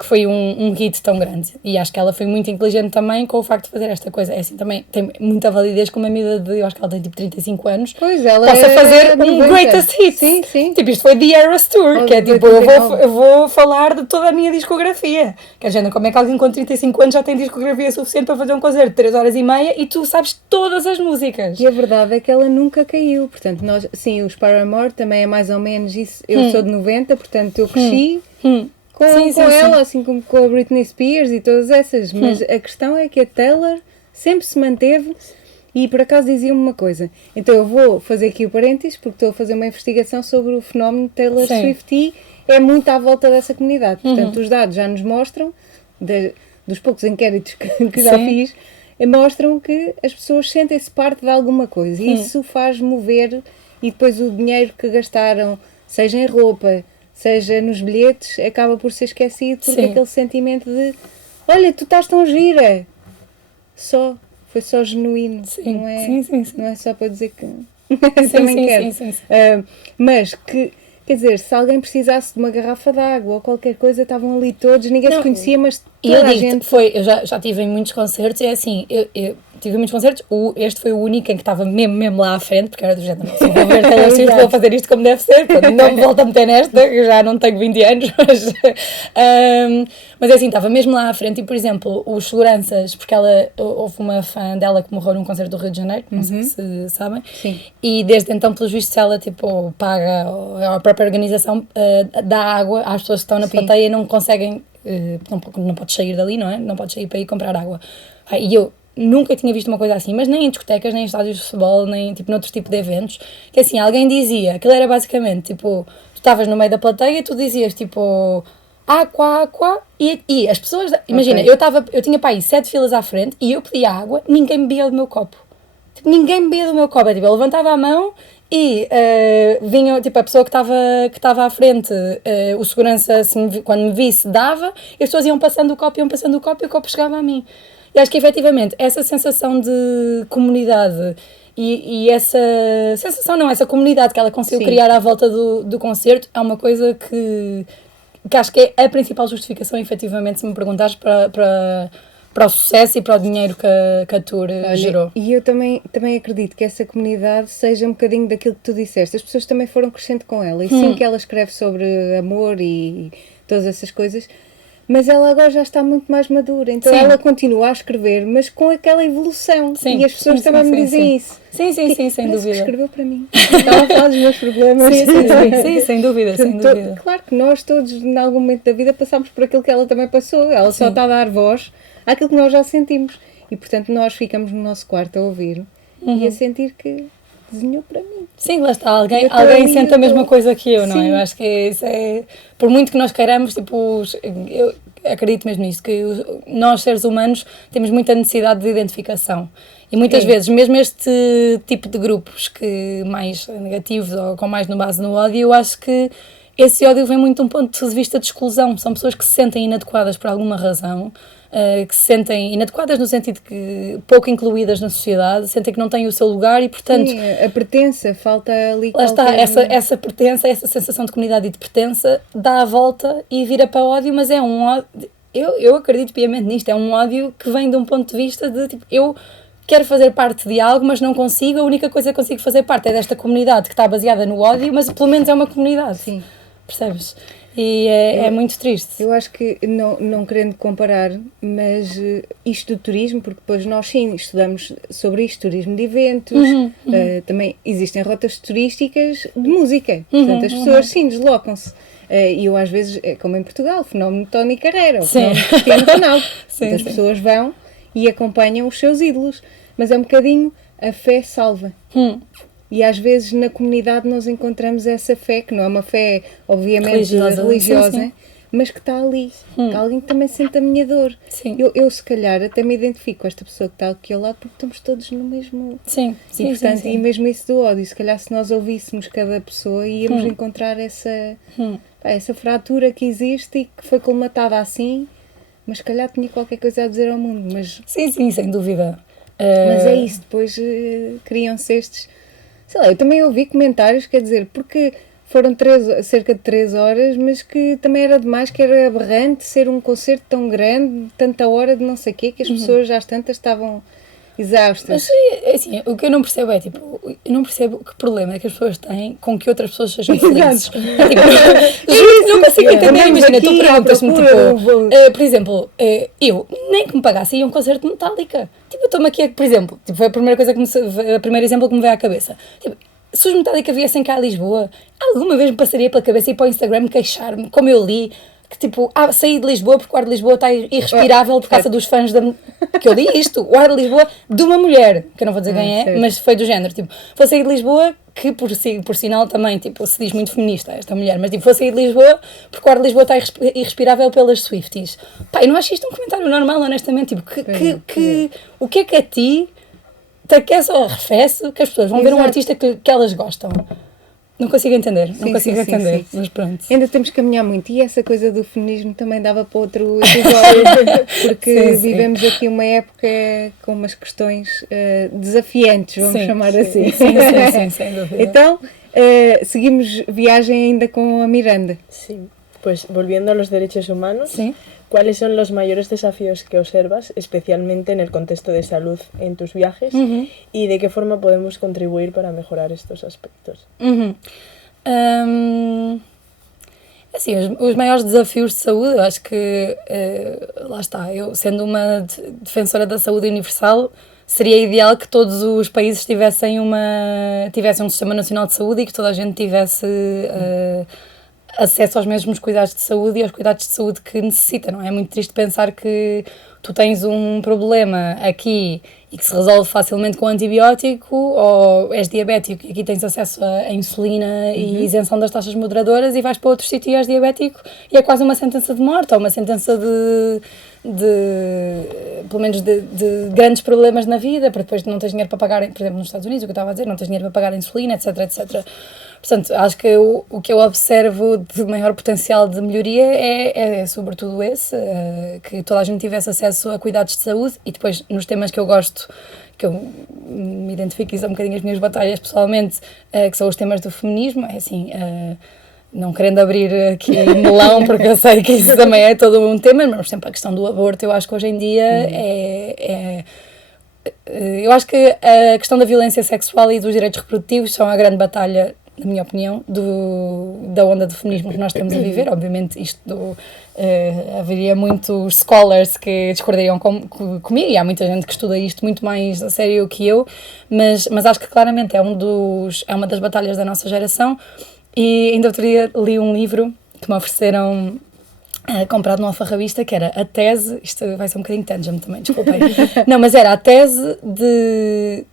que foi um hit tão grande, e acho que ela foi muito inteligente também com o facto de fazer esta coisa. É assim, também tem muita validez com uma amiga eu acho que ela tem tipo 35 anos, pois ela possa fazer um greatest hit. Sim, sim. Tipo, isto foi The Eras Tour, que é tipo, eu vou falar de toda a minha discografia. Que a gente, como é que alguém com 35 anos já tem discografia suficiente para fazer um concerto de 3 horas e meia e tu sabes todas as músicas? E a verdade é que ela nunca caiu, portanto, os Paramore também é mais ou menos isso. Eu sou de 90, portanto, eu cresci com ela, assim como com a Britney Spears e todas essas, mas a questão é que a Taylor sempre se manteve, e por acaso dizia-me uma coisa, então eu vou fazer aqui o parênteses porque estou a fazer uma investigação sobre o fenómeno Taylor Swift, e é muito à volta dessa comunidade, portanto os dados já nos mostram, dos poucos inquéritos que já fiz, mostram que as pessoas sentem-se parte de alguma coisa, e isso faz mover, e depois o dinheiro que gastaram, seja em roupa, seja nos bilhetes, acaba por ser esquecido, porque aquele sentimento de olha, tu estás tão gira, foi só genuíno, Sim, não é, sim. Não é só para dizer que Sim, também sim, quero. sim. Mas que, quer dizer, se alguém precisasse de uma garrafa de água ou qualquer coisa, estavam ali todos, ninguém se conhecia, mas E toda eu a digo, gente... eu já tive em muitos concertos e é assim, eu tive em muitos concertos, este foi o único em que estava mesmo lá à frente, porque era do género, se vou ver Taylor Swift, vou fazer isto como deve ser, portanto, não me volto a meter nesta, eu já não tenho 20 anos, mas é assim, estava mesmo lá à frente e, por exemplo, os seguranças, porque houve uma fã dela que morreu num concerto do Rio de Janeiro, não sei se sabem, Sim. e desde então, pelos vistos, ela tipo, paga, a própria organização dá água às pessoas que estão na plateia e não conseguem, não podes sair dali, não é? Não podes sair para ir comprar água. E eu nunca tinha visto uma coisa assim, mas nem em discotecas, nem em estádios de futebol, nem tipo noutro tipo de eventos, que assim, alguém dizia, aquilo era basicamente, tipo, tu estavas no meio da plateia e tu dizias, tipo, aqua, e as pessoas, imagina, eu tinha para aí 7 filas à frente e eu pedia água, ninguém bebia do meu copo. Tipo, ninguém bebia do meu copo, tipo, eu levantava a mão e vinha, tipo, a pessoa que estava à frente, o segurança, assim, quando me visse, dava, e as pessoas iam passando o copo e o copo chegava a mim. E acho que, efetivamente, essa sensação de comunidade e essa sensação, não, essa comunidade que ela conseguiu criar à volta do concerto é uma coisa que acho que é a principal justificação, efetivamente, se me perguntares, para o sucesso e para o dinheiro que a tour gerou. E eu também acredito que essa comunidade seja um bocadinho daquilo que tu disseste. As pessoas também foram crescendo com ela. E sim que ela escreve sobre amor e todas essas coisas, mas ela agora já está muito mais madura. Então ela continua a escrever, mas com aquela evolução. E as pessoas também me dizem isso. Sim, sem dúvida. Que escreveu para mim. Estava a falar dos meus problemas. Sim, sem dúvida. Claro que nós todos, em algum momento da vida, passamos por aquilo que ela também passou. Ela só está a dar voz àquilo que nós já sentimos. E, portanto, nós ficamos no nosso quarto a ouvir e a sentir que desenhou para mim. Sim, lá está. Alguém sente a mesma coisa que eu, não é? Eu acho que isso é... Por muito que nós queiramos, tipo... Eu acredito mesmo nisso, que nós, seres humanos, temos muita necessidade de identificação. E muitas vezes, mesmo este tipo de grupos que mais negativos ou com mais base no ódio, eu acho que esse ódio vem muito de um ponto de vista de exclusão. São pessoas que se sentem inadequadas por alguma razão, que se sentem inadequadas no sentido que pouco incluídas na sociedade, sentem que não têm o seu lugar e, portanto... Sim, a pertença, falta ali lá está, essa pertença, essa sensação de comunidade e de pertença dá a volta e vira para ódio, mas é um ódio... Eu acredito piamente nisto, é um ódio que vem de um ponto de vista de, tipo, eu quero fazer parte de algo, mas não consigo, a única coisa que consigo fazer parte é desta comunidade que está baseada no ódio, mas pelo menos é uma comunidade. Sim. Percebes? E é muito triste. Eu acho que, não querendo comparar, mas isto do turismo, porque depois nós sim estudamos sobre isto, turismo de eventos, também existem rotas turísticas de música, portanto as pessoas sim deslocam-se. E eu às vezes, como em Portugal, o fenómeno Tony Carreira, o fenómeno Cristiano Ronaldo, as pessoas vão e acompanham os seus ídolos, mas é um bocadinho a fé salva. E às vezes na comunidade nós encontramos essa fé, que não é uma fé, obviamente, religiosa, sim. Mas que está ali. Que alguém que também sente a minha dor. Sim. Eu, se calhar, até me identifico com esta pessoa que está aqui ao lado, porque estamos todos no mesmo... Sim, e, portanto, e mesmo isso do ódio. Se calhar, se nós ouvíssemos cada pessoa, íamos encontrar essa fratura que existe e que foi colmatada assim, mas se calhar tinha qualquer coisa a dizer ao mundo. Mas, sim, sem dúvida. Mas é isso. Depois criam-se estes... Sei lá, eu também ouvi comentários, quer dizer, porque foram cerca de 3 horas, mas que também era demais, que era aberrante ser um concerto tão grande, tanta hora de não sei o quê, que as pessoas já às tantas estavam exaustas. Mas, assim, o que eu não percebo é, tipo, eu não percebo que problema é que as pessoas têm com que outras pessoas sejam felizes. Tipo, não consigo entender. Imagina, tu perguntas-me, tipo, por exemplo, eu, nem que me pagasse ir a um concerto de Metallica. Tipo, eu estou-me aqui, por exemplo, tipo, foi a primeira coisa a primeiro exemplo que me veio à cabeça. Tipo, se os Metallica viessem cá a Lisboa, alguma vez me passaria pela cabeça ir para o Instagram queixar-me, como eu li, que tipo, saí de Lisboa porque o ar de Lisboa está irrespirável por causa dos fãs que eu li isto, o ar de Lisboa de uma mulher, que eu não vou dizer quem é, certo. Mas foi do género, tipo, vou sair de Lisboa, que por sinal também, tipo, se diz muito feminista esta mulher, mas tipo, vou sair de Lisboa porque o ar de Lisboa está irrespirável pelas Swifties. Pá, eu não acho isto um comentário normal, honestamente, tipo, o que é que a ti te aquece ou arrefece que as pessoas vão ver um artista que elas gostam? Não consigo entender, não Sim, consigo sim, sim, entender, sim. mas pronto. Ainda temos que caminhar muito e essa coisa do feminismo também dava para outro episódio, porque Sim, sim. vivemos aqui uma época com umas questões desafiantes, vamos Sim, chamar sim. assim. Sim, sem dúvida. Então, seguimos viagem ainda com a Miranda. Sí, pues volviendo a los derechos humanos, Sí. ¿cuáles son los mayores desafíos que observas, especialmente en el contexto de salud en tus viajes? Uhum. ¿Y de qué forma podemos contribuir para mejorar estos aspectos? Uhum. Assim, os maiores desafios de saúde, eu acho que, lá está, eu sendo uma defensora da saúde universal, seria ideal que todos os países tivessem um sistema nacional de saúde e que toda a gente tivesse acesso aos mesmos cuidados de saúde e aos cuidados de saúde que necessita, não é? É muito triste pensar que tu tens um problema aqui e que se resolve facilmente com antibiótico, ou és diabético e aqui tens acesso a insulina e isenção das taxas moderadoras e vais para outro sítio e és diabético e é quase uma sentença de morte ou uma sentença pelo menos de grandes problemas na vida, porque depois não tens dinheiro para pagar, por exemplo, nos Estados Unidos, o que eu estava a dizer, não tens dinheiro para pagar a insulina, etc, etc. Portanto, acho que o que eu observo de maior potencial de melhoria é sobretudo esse, que toda a gente tivesse acesso a cuidados de saúde e depois nos temas que eu gosto, que eu me identifico e são um bocadinho as minhas batalhas pessoalmente, que são os temas do feminismo, é assim, não querendo abrir aqui melão, porque eu sei que isso também é todo um tema, mas por exemplo a questão do aborto, eu acho que hoje em dia eu acho que a questão da violência sexual e dos direitos reprodutivos são a grande batalha, na minha opinião, da onda do feminismo que nós estamos a viver. Obviamente isto haveria muitos scholars que discordariam comigo e há muita gente que estuda isto muito mais a sério que eu, mas acho que claramente é uma das batalhas da nossa geração. E ainda outro dia li um livro que me ofereceram comprado no Alfarrabista, que era a tese, isto vai ser um bocadinho tangent também, desculpem, não, mas era a tese de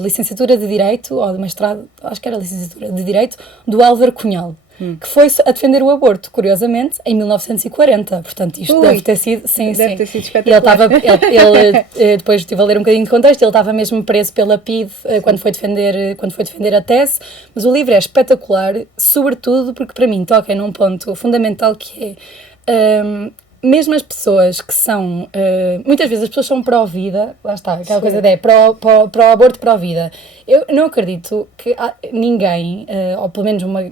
licenciatura de Direito, ou de mestrado, acho que era licenciatura de Direito, do Álvaro Cunhal, que foi a defender o aborto, curiosamente, em 1940, portanto isto deve ter sido, deve ter sido e espetacular. ele depois estive a ler um bocadinho de contexto, ele estava mesmo preso pela PIDE quando foi defender a tese, mas o livro é espetacular, sobretudo porque para mim toca num ponto fundamental que é mesmo as pessoas que são, muitas vezes as pessoas são pró-vida, lá está, aquela coisa de pró-aborto, pró-vida. Eu não acredito que ninguém, ou pelo menos uma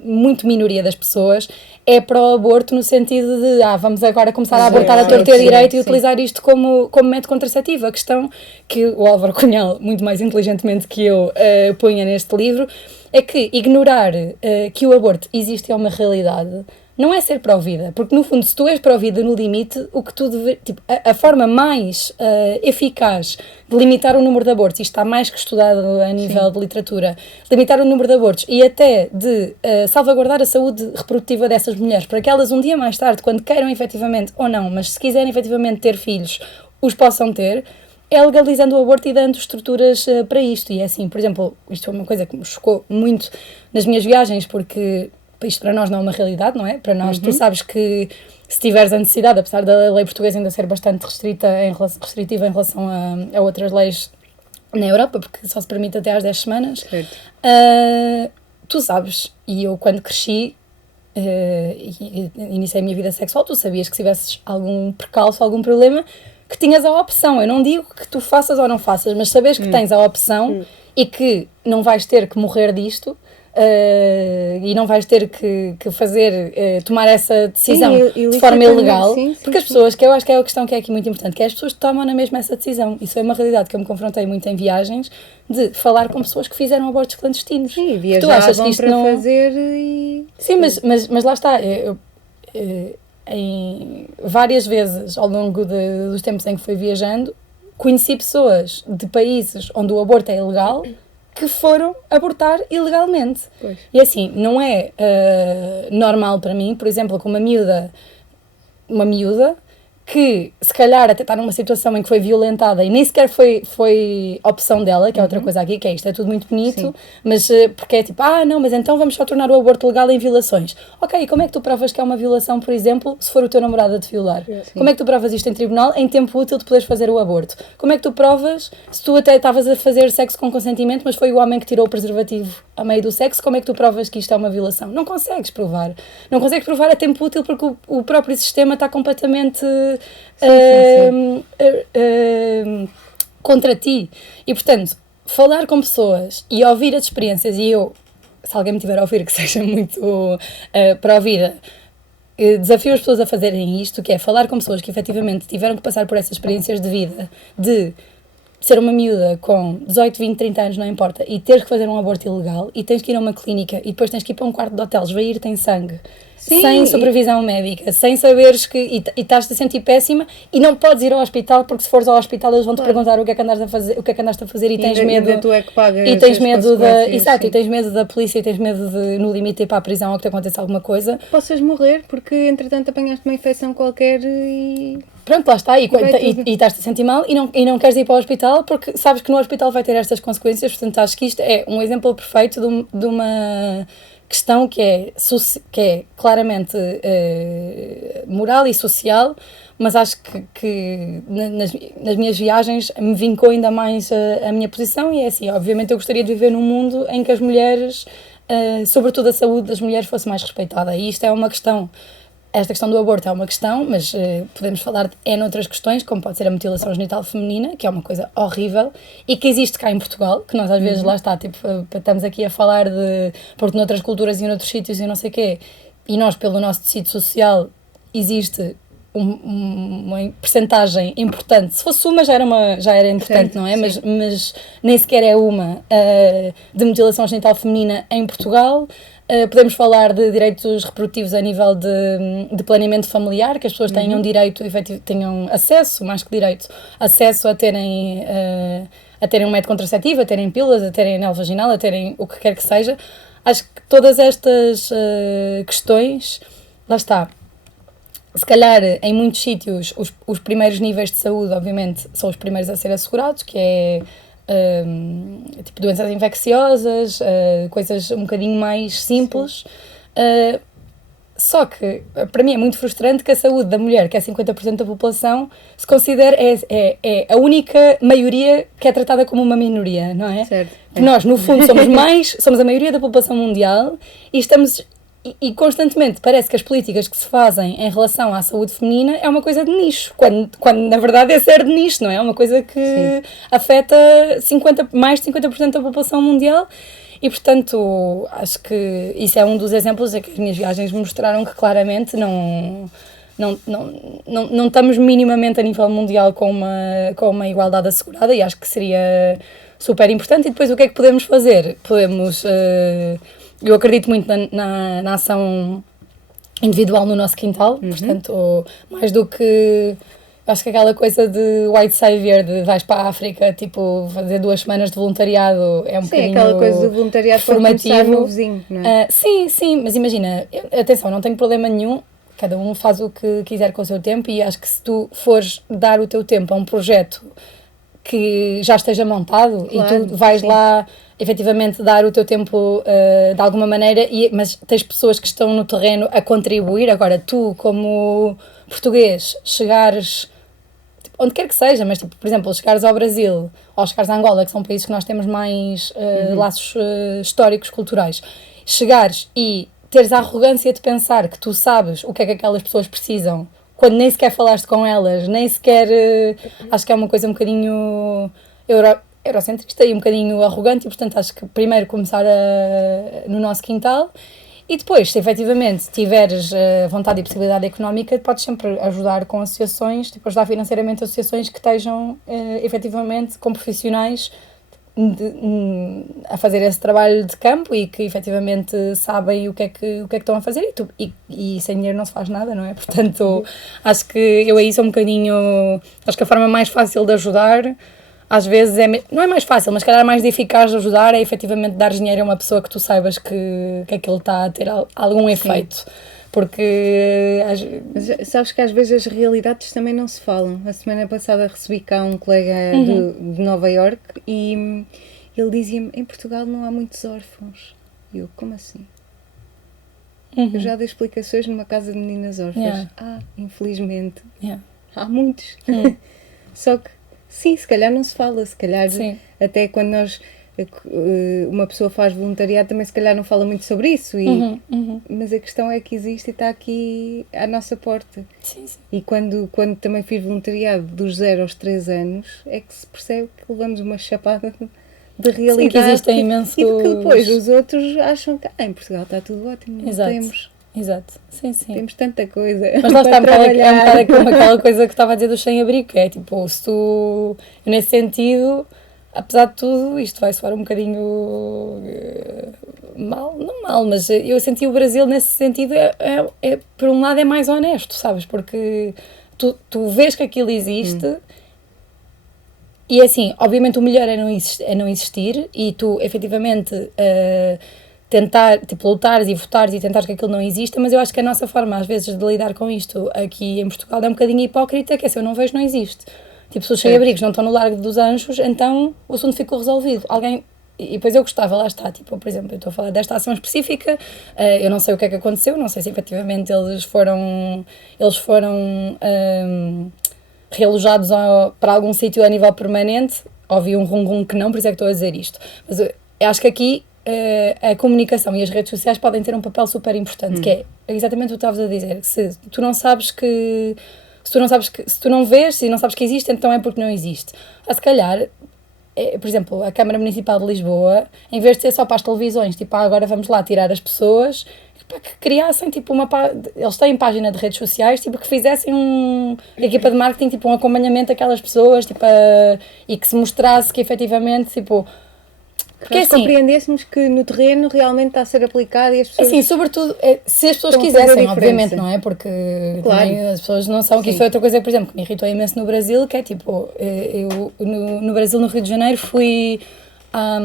muito minoria das pessoas, é pró-aborto no sentido de vamos agora começar a abortar a torto e a direito e utilizar isto como método contraceptivo. A questão que o Álvaro Cunhal, muito mais inteligentemente que eu, punha neste livro, é que ignorar que o aborto existe é uma realidade não é ser pró-vida, porque no fundo se tu és pró-vida no limite, o que tu a forma mais eficaz de limitar o número de abortos, isto está mais que estudado a nível de literatura, limitar o número de abortos e até de salvaguardar a saúde reprodutiva dessas mulheres, para que elas um dia mais tarde, quando queiram efetivamente, ou não, mas se quiserem efetivamente ter filhos, os possam ter, é legalizando o aborto e dando estruturas para isto. E é assim, por exemplo, isto foi uma coisa que me chocou muito nas minhas viagens, porque isto para nós não é uma realidade, não é? Para nós, tu sabes que se tiveres a necessidade, apesar da lei portuguesa ainda ser bastante restritiva em relação a outras leis na Europa, porque só se permite até às 10 semanas, tu sabes, e eu quando cresci e iniciei a minha vida sexual, tu sabias que se tivesses algum percalço, algum problema, que tinhas a opção. Eu não digo que tu faças ou não faças, mas sabes que tens a opção e que não vais ter que morrer disto. E não vais ter que tomar essa decisão de forma ilegal, porque as pessoas, que eu acho que é a questão que é aqui muito importante, que é as pessoas que tomam na mesma essa decisão. Isso é uma realidade que eu me confrontei muito em viagens, de falar com pessoas que fizeram abortos clandestinos. Sim, viajavam para fazer e... Sim, mas lá está, em várias vezes ao longo dos tempos em que fui viajando, conheci pessoas de países onde o aborto é ilegal, que foram abortar ilegalmente. Pois. E assim, não é normal para mim, por exemplo, com uma miúda que se calhar até está numa situação em que foi violentada e nem sequer foi opção dela, que é outra coisa aqui, que é isto, é tudo muito bonito, Sim. mas porque é tipo, não, mas então vamos só tornar o aborto legal em violações. Ok, e como é que tu provas que é uma violação, por exemplo, se for o teu namorado a te violar? Sim. Como é que tu provas isto em tribunal em tempo útil de poderes fazer o aborto? Como é que tu provas se tu até estavas a fazer sexo com consentimento, mas foi o homem que tirou o preservativo a meio do sexo? Como é que tu provas que isto é uma violação? Não consegues provar. Não consegues provar a tempo útil porque o próprio sistema está completamente contra ti. E, portanto, falar com pessoas e ouvir as experiências, e eu, se alguém me tiver a ouvir que seja muito pró-vida, desafio as pessoas a fazerem isto, que é falar com pessoas que efetivamente tiveram que passar por essas experiências de vida, de ser uma miúda com 18, 20, 30 anos, não importa, e teres que fazer um aborto ilegal, e tens que ir a uma clínica, e depois tens que ir para um quarto de hotel, esvair-te em sangue, Sim, sem supervisão médica, sem saberes que... E estás-te a sentir péssima, e não podes ir ao hospital, porque se fores ao hospital eles vão-te perguntar o que é que andaste a fazer, e tens medo... Ainda tu é que pagas e tens as medo consequências, e tens medo da polícia, e tens medo de, no limite, ir para a prisão ou que te aconteça alguma coisa. Possas morrer, porque entretanto apanhaste uma infecção qualquer e... Pronto, lá está, e Vai tudo. estás-te a sentir mal e não queres ir para o hospital porque sabes que no hospital vai ter estas consequências, portanto acho que isto é um exemplo perfeito de uma questão que é claramente moral e social, mas acho que nas minhas viagens me vincou ainda mais a minha posição, e é assim, obviamente eu gostaria de viver num mundo em que as mulheres, sobretudo a saúde das mulheres, fosse mais respeitada, e isto é uma questão. Esta questão do aborto é uma questão, mas podemos falar de outras questões, como pode ser a mutilação genital feminina, que é uma coisa horrível e que existe cá em Portugal, que nós às vezes, lá está, tipo, estamos aqui a falar de... porque noutras culturas e noutros sítios e não sei o quê, e nós, pelo nosso tecido social, existe uma percentagem importante. Se fosse uma já era importante, não é? Mas nem sequer é uma de mutilação genital feminina em Portugal. Podemos falar de direitos reprodutivos a nível de planeamento familiar, que as pessoas tenham direito, tenham acesso, mais que direito, acesso a terem um método contraceptivo, a terem pílulas, a terem anel vaginal, a terem o que quer que seja. Acho que todas estas questões, lá está, se calhar em muitos sítios os primeiros níveis de saúde, obviamente, são os primeiros a ser assegurados, que é tipo doenças infecciosas, coisas um bocadinho mais simples, só que para mim é muito frustrante que a saúde da mulher, que é 50% da população, se considere é a única maioria que é tratada como uma minoria, não é? Certo. Que nós, no fundo, somos a maioria da população mundial e estamos... E constantemente parece que as políticas que se fazem em relação à saúde feminina é uma coisa de nicho, quando na verdade é ser de nicho, não é? É uma coisa que afeta mais de 50% da população mundial e, portanto, acho que isso é um dos exemplos em que as minhas viagens me mostraram que claramente não estamos minimamente a nível mundial com uma igualdade assegurada, e acho que seria super importante. E depois o que é que podemos fazer? Eu acredito muito na ação individual no nosso quintal, portanto, mais do que... Acho que aquela coisa de white savior, de vais para a África, tipo, fazer 2 semanas de voluntariado é um bocadinho... Sim, aquela coisa do voluntariado pode começar no vizinho, não é? Sim, mas imagina, atenção, não tenho problema nenhum, cada um faz o que quiser com o seu tempo, e acho que se tu fores dar o teu tempo a um projeto que já esteja montado, claro, e tu vais lá efetivamente dar o teu tempo de alguma maneira, mas tens pessoas que estão no terreno a contribuir. Agora, tu, como português, chegares onde quer que seja, mas tipo, por exemplo, chegares ao Brasil ou chegares a Angola, que são países que nós temos mais laços históricos, culturais, chegares e teres a arrogância de pensar que tu sabes o que é que aquelas pessoas precisam, quando nem sequer falaste com elas, nem sequer... acho que é uma coisa um bocadinho eurocentrista e um bocadinho arrogante, e portanto acho que primeiro começar no nosso quintal, e depois, se efetivamente tiveres vontade e possibilidade económica, podes sempre ajudar com associações, tipo ajudar financeiramente associações que estejam efetivamente com profissionais a fazer esse trabalho de campo e que efetivamente sabem o que é que estão a fazer, e sem dinheiro não se faz nada, não é? Portanto, acho que eu aí sou um bocadinho... Acho que a forma mais fácil de ajudar, às vezes, não é mais fácil, mas calhar mais eficaz de ajudar é efetivamente dar dinheiro a uma pessoa que tu saibas que aquilo está a ter algum efeito. porque... Mas sabes que às vezes as realidades também não se falam. A semana passada recebi cá um colega de Nova Iorque e ele dizia-me, em Portugal não há muitos órfãos. E eu, como assim? Eu já dei explicações numa casa de meninas órfãs. Infelizmente, há muitos. Só que, sim, se calhar não se fala, se calhar até quando uma pessoa faz voluntariado também se calhar não fala muito sobre isso, mas a questão é que existe e está aqui à nossa porta. Sim, sim. E quando também fiz voluntariado dos 0 aos 3 anos, é que se percebe que levamos uma chapada de realidade. Sim, que existem imensos... E de que depois os outros acham que em Portugal está tudo ótimo, não Exato. temos... Exato, sim, sim. Temos tanta coisa. Mas lá está, é um trabalhar. bocado aquela coisa que estava a dizer do sem-abrigo, que é tipo, se tu, nesse sentido, apesar de tudo, isto vai soar um bocadinho mal, não mal, mas eu senti o Brasil nesse sentido, por um lado é mais honesto, sabes, porque tu vês que aquilo existe e assim, obviamente o melhor é não existir e tu efetivamente... tentar, tipo, lutares e votares e tentares que aquilo não exista, mas eu acho que a nossa forma, às vezes, de lidar com isto aqui em Portugal é um bocadinho hipócrita, que é se eu não vejo, não existe. Tipo, se os sem-abrigos não estão no Largo dos Anjos, então o assunto ficou resolvido. E depois eu gostava, lá está, tipo, por exemplo, eu estou a falar desta ação específica, eu não sei o que é que aconteceu, não sei se efetivamente eles foram realojados para algum sítio a nível permanente, ouvi um rum-rum que não, por isso é que estou a dizer isto. Mas eu acho que aqui a comunicação e as redes sociais podem ter um papel super importante, que é exatamente o que estavas a dizer, se tu não vês, se não sabes que existe, então é porque não existe. Se calhar, por exemplo, a Câmara Municipal de Lisboa, em vez de ser só para as televisões, tipo, agora vamos lá tirar as pessoas, para que criassem, tipo, eles têm página de redes sociais, tipo, que fizessem a equipa de marketing, tipo, um acompanhamento daquelas pessoas, tipo, e que se mostrasse que efetivamente, tipo... Porque nós compreendêssemos que no terreno realmente está a ser aplicado e as pessoas... Assim, sobretudo, se as pessoas quisessem, obviamente, não é? Porque também as pessoas não sabem que isso foi outra coisa, por exemplo, que me irritou imenso no Brasil, que é tipo, eu no Brasil, no Rio de Janeiro, fui há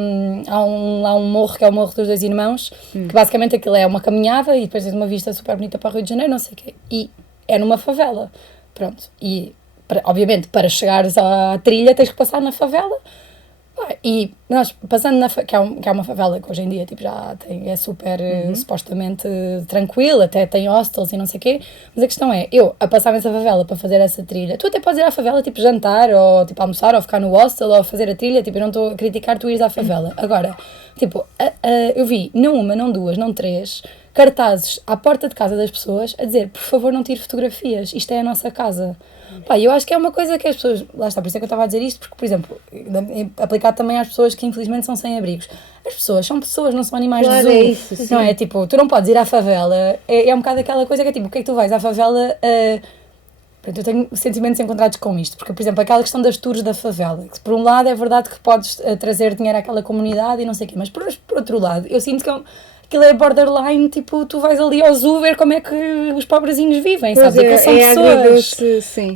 um morro, que é o Morro dos Dois Irmãos, que basicamente aquilo é uma caminhada e depois tens uma vista super bonita para o Rio de Janeiro, não sei o quê. E é numa favela, pronto. E, obviamente, para chegares à trilha tens que passar na favela. E nós, passando que é uma favela que hoje em dia tipo, já é super supostamente tranquila, até tem hostels e não sei o quê, mas a questão é, eu a passar nessa favela para fazer essa trilha, tu até podes ir à favela tipo jantar, ou tipo almoçar, ou ficar no hostel, ou fazer a trilha, tipo eu não estou a criticar tu ires à favela, agora, tipo, eu vi não uma, não duas, não três cartazes à porta de casa das pessoas a dizer, por favor não tire fotografias, isto é a nossa casa. Pá, eu acho que é uma coisa que as pessoas, lá está, por isso é que eu estava a dizer isto, porque, por exemplo, aplicado também às pessoas que infelizmente são sem abrigos. As pessoas são pessoas, não são animais de zoo. É isso, sim. Não é? Tipo, tu não podes ir à favela, é um bocado aquela coisa que é tipo, o que é que tu vais à favela? Pronto, eu tenho sentimentos encontrados com isto, porque, por exemplo, aquela questão das tours da favela, que por um lado é verdade que podes trazer dinheiro àquela comunidade e não sei o quê, mas por outro lado, eu sinto que aquilo é borderline, tipo, tu vais ali ao zoo ver como é que os pobrezinhos vivem, sabes? Aquilo são pessoas. Sim.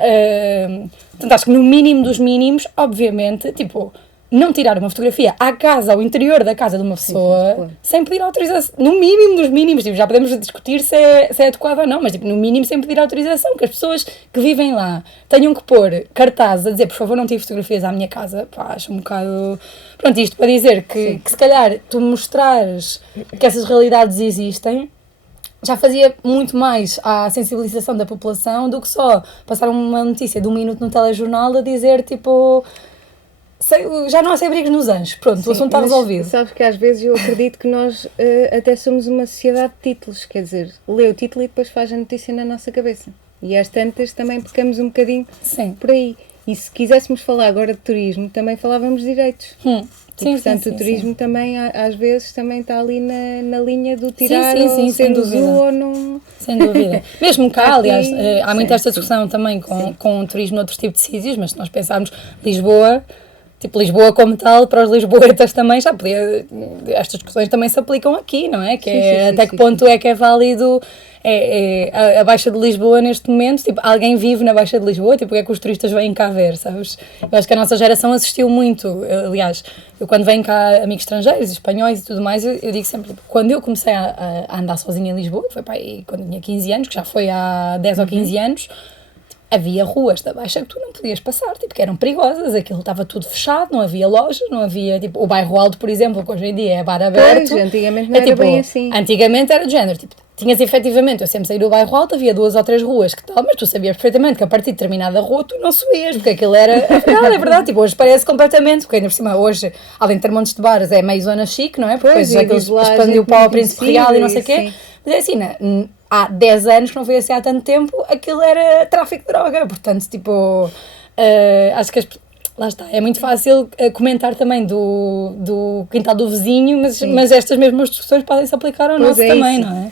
Portanto, acho que no mínimo dos mínimos, obviamente, tipo, não tirar uma fotografia à casa, ao interior da casa de uma pessoa, claro, sem pedir autorização, no mínimo dos mínimos, tipo, já podemos discutir se é adequado ou não, mas tipo, no mínimo sem pedir autorização, que as pessoas que vivem lá tenham que pôr cartazes a dizer, por favor, não tire fotografias à minha casa, pá, acho um bocado... Pronto, isto para dizer que se calhar tu mostrares que essas realidades existem, já fazia muito mais à sensibilização da população do que só passar uma notícia de 1 minuto no telejornal a dizer, tipo... já não há sem-abrigos nos Anjos, pronto, o assunto está resolvido. Sabes que às vezes eu acredito que nós até somos uma sociedade de títulos, quer dizer, lê o título e depois faz a notícia na nossa cabeça. E às tantas também pecamos um bocadinho por aí. E se quiséssemos falar agora de turismo, também falávamos de direitos. Portanto, o turismo também, às vezes, também está ali na linha do tirar ou sendo zoo ou não... Sem dúvida. Mesmo cá, aliás, há muita esta discussão também com o turismo noutros tipos de sítios, mas se nós pensarmos Lisboa... Tipo, Lisboa como tal, para os lisboetas também já podia... Estas discussões também se aplicam aqui, não é? Que até que ponto é que é válido a Baixa de Lisboa neste momento, tipo, alguém vive na Baixa de Lisboa, tipo, o que é que os turistas vêm cá ver, sabes? Eu acho que a nossa geração assistiu muito, aliás, eu quando venho cá amigos estrangeiros, espanhóis e tudo mais, eu digo sempre, tipo, quando eu comecei a andar sozinha em Lisboa, foi quando eu tinha 15 anos, que já foi há 10 ou 15 anos, havia ruas da Baixa que tu não podias passar, tipo, que eram perigosas, aquilo estava tudo fechado, não havia lojas, não havia, tipo, o bairro Alto, por exemplo, que hoje em dia é bar aberto. Pois, antigamente não era bem assim. Antigamente era do género, tipo, tinhas efetivamente, eu sempre saí do bairro Alto, havia 2 ou 3 ruas que tal, mas tu sabias perfeitamente que a partir de determinada rua tu não subias, porque aquilo era, é verdade, tipo, hoje parece completamente, porque ainda por cima hoje, além de ter montes de bares, é meio zona chique, não é? Porque pois, depois aquilo expandiu para o Príncipe Real e não sei o quê. Sim. Mas é assim, há 10 anos, que não foi assim há tanto tempo, aquilo era tráfico de droga, portanto, tipo, acho que lá está, é muito fácil comentar também do quintal do vizinho, mas estas mesmas discussões podem se aplicar ao nosso também, isso. Não é?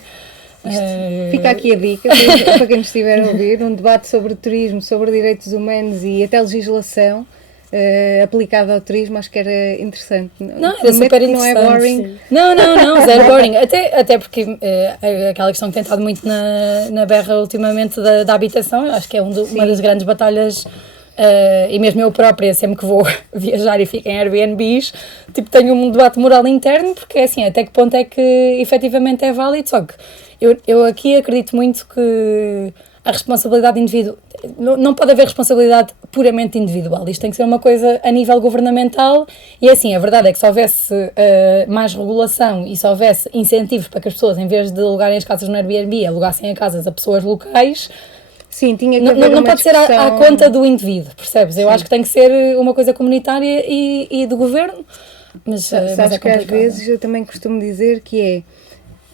Fica aqui a dica para quem nos estiver a ouvir, um debate sobre turismo, sobre direitos humanos e até legislação aplicada ao turismo, acho que era interessante. Não, era super interessante. Não é boring. Não, zero boring. Até porque aquela questão que tem estado muito na berra ultimamente da habitação, eu acho que é uma das grandes batalhas, e mesmo eu própria, sempre que vou viajar e fico em Airbnbs, tipo, tenho um debate moral interno, porque é assim, até que ponto é que efetivamente é válido, só que eu aqui acredito muito que a responsabilidade individual, não pode haver responsabilidade puramente individual, isto tem que ser uma coisa a nível governamental e assim, a verdade é que se houvesse mais regulação e se houvesse incentivos para que as pessoas, em vez de alugarem as casas no Airbnb, alugassem a casas a pessoas locais, sim, tinha que haver não pode ser à conta do indivíduo, percebes? Eu acho que tem que ser uma coisa comunitária e do governo, mas sabes que às vezes eu também costumo dizer que é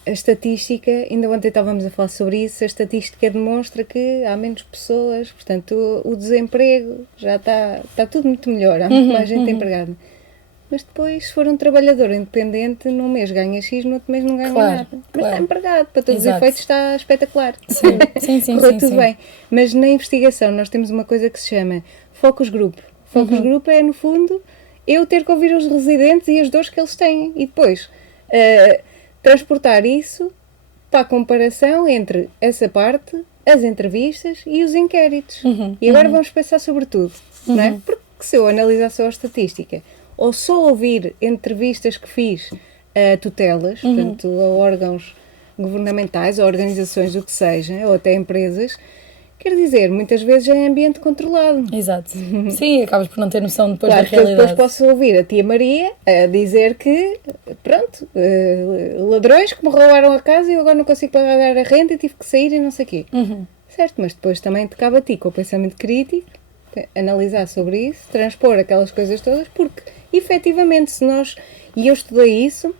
a estatística, ainda ontem estávamos a falar sobre isso, a estatística demonstra que há menos pessoas, portanto o desemprego já está tudo muito melhor, há muito mais gente empregada. Mas depois, se for um trabalhador independente, num mês ganha X, no outro mês não ganha nada. Mas está empregado, para todos os efeitos está espetacular. Sim. Correu tudo bem. Mas na investigação nós temos uma coisa que se chama focus group. Focus group é, no fundo, eu ter que ouvir os residentes e as dores que eles têm. E depois transportar isso para a comparação entre essa parte, as entrevistas e os inquéritos. E agora vamos pensar sobre tudo, não é? Porque se eu analisar só a estatística, ou só ouvir entrevistas que fiz a tutelas, portanto, a órgãos governamentais, a organizações, o que seja, ou até empresas, quer dizer, muitas vezes é ambiente controlado. Exato. Sim, acabas por não ter noção depois claro, da realidade. Depois posso ouvir a tia Maria a dizer que, pronto, ladrões que me roubaram a casa e eu agora não consigo pagar a renda e tive que sair e não sei o quê. Certo, mas depois também te cabe a ti, com o pensamento crítico, analisar sobre isso, transpor aquelas coisas todas, porque, efetivamente, se nós... E eu estudei isso,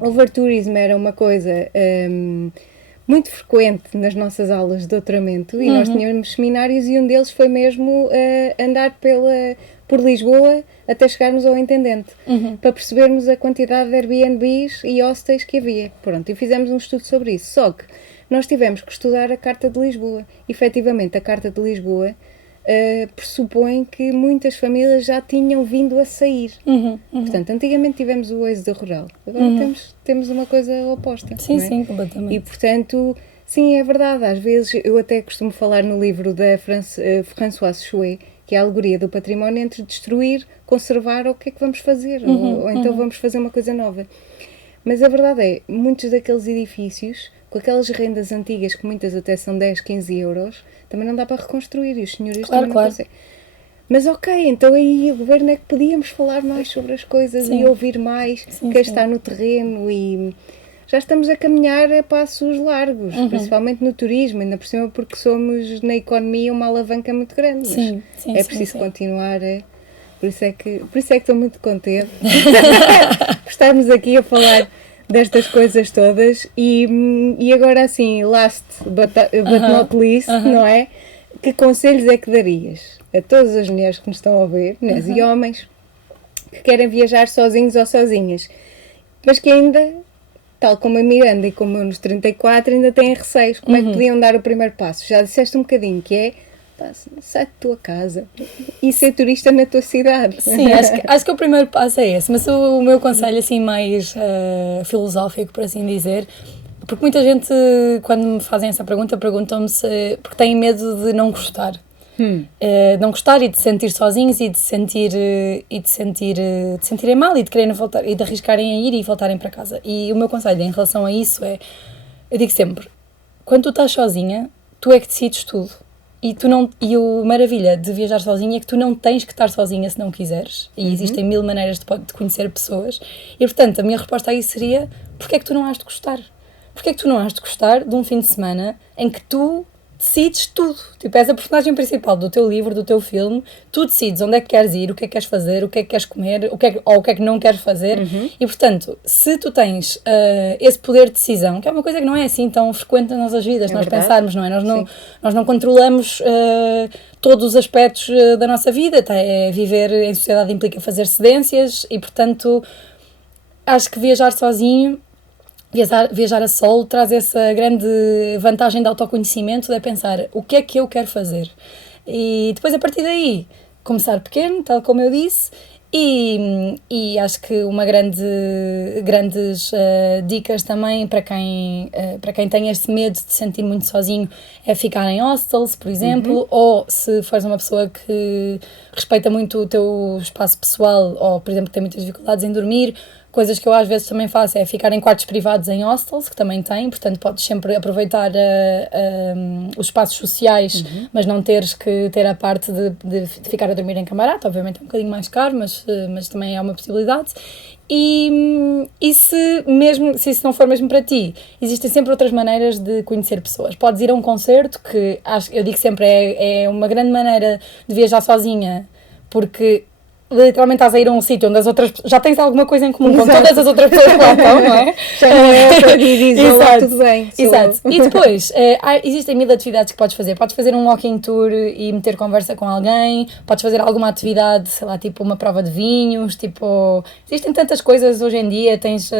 overtourism era uma coisa... muito frequente nas nossas aulas de doutoramento e nós tínhamos seminários e um deles foi mesmo andar por Lisboa até chegarmos ao intendente para percebermos a quantidade de Airbnbs e hostels que havia. Pronto, e fizemos um estudo sobre isso. Só que nós tivemos que estudar a Carta de Lisboa. Efetivamente, a Carta de Lisboa pressupõe que muitas famílias já tinham vindo a sair. Portanto, antigamente tivemos o êxodo rural, agora temos uma coisa oposta. Sim, não é? sim, completamente. E, portanto, sim, é verdade, às vezes eu até costumo falar no livro da Françoise Chouet, que é a alegoria do património entre destruir, conservar ou o que é que vamos fazer, ou então vamos fazer uma coisa nova. Mas a verdade é, muitos daqueles edifícios, com aquelas rendas antigas, que muitas até são 10, 15 euros, também não dá para reconstruir, e os senhorios também não conseguem. Mas ok, então aí o governo é que podíamos falar mais sobre as coisas e ouvir mais quem está no terreno, e já estamos a caminhar a passos largos, principalmente no turismo, ainda por cima porque somos na economia uma alavanca muito grande, mas é preciso continuar, por isso é que estou muito contente por estarmos aqui a falar destas coisas todas e agora assim, last but not least, não é? Que conselhos é que darias a todas as mulheres que nos estão a ouvir, mulheres e homens, que querem viajar sozinhos ou sozinhas, mas que ainda, tal como a Miranda e como eu nos 34, ainda têm receios, como é que podiam dar o primeiro passo? Já disseste um bocadinho, que é, sai da tua casa e ser turista na tua cidade. Sim, acho que o primeiro passo é esse, mas o meu conselho assim mais filosófico, por assim dizer, Porque muita gente, quando me fazem essa pergunta, perguntam-me se... Porque têm medo de não gostar. De não gostar e de se sentir sozinhos e de sentirem mal e de quererem voltar e de arriscarem a ir e voltarem para casa. E o meu conselho em relação a isso é, eu digo sempre, quando tu estás sozinha, tu é que decides tudo. E o maravilha de viajar sozinha é que tu não tens que estar sozinha se não quiseres. E existem mil maneiras de conhecer pessoas. E, portanto, a minha resposta aí seria, porquê é que tu não has de gostar? Porquê é que tu não has de gostar de um fim de semana em que tu decides tudo? Tipo, és a personagem principal do teu livro, do teu filme, tu decides onde é que queres ir, o que é que queres fazer, o que é que queres comer, o que é que não queres fazer. E, portanto, se tu tens esse poder de decisão, que é uma coisa que não é assim tão frequente nas nossas vidas, nós pensarmos, não é? Nós não controlamos todos os aspectos da nossa vida, até viver em sociedade implica fazer cedências e, portanto, acho que viajar sozinho, viajar a solo, traz essa grande vantagem de autoconhecimento, de pensar o que é que eu quero fazer. E depois, a partir daí, começar pequeno, tal como eu disse, e acho que grandes dicas também para quem tem este medo de se sentir muito sozinho é ficar em hostels, por exemplo, ou se fores uma pessoa que respeita muito o teu espaço pessoal, ou, por exemplo, que tem muitas dificuldades em dormir. Coisas que eu às vezes também faço é ficar em quartos privados em hostels, que também tem, portanto podes sempre aproveitar os espaços sociais, mas não teres que ter a parte de ficar a dormir em camarada. Obviamente é um bocadinho mais caro, mas também é uma possibilidade. E se isso não for mesmo para ti, existem sempre outras maneiras de conhecer pessoas. Podes ir a um concerto, que eu digo sempre é uma grande maneira de viajar sozinha, porque literalmente estás a ir a um sítio onde as outras já tens alguma coisa em comum com todas as outras pessoas que lá estão, não é? Já não é para dizer olá, tudo bem. Exato. E depois, existem mil atividades que podes fazer. Podes fazer um walking tour e meter conversa com alguém, podes fazer alguma atividade, sei lá, tipo uma prova de vinhos, tipo... Existem tantas coisas hoje em dia, tens...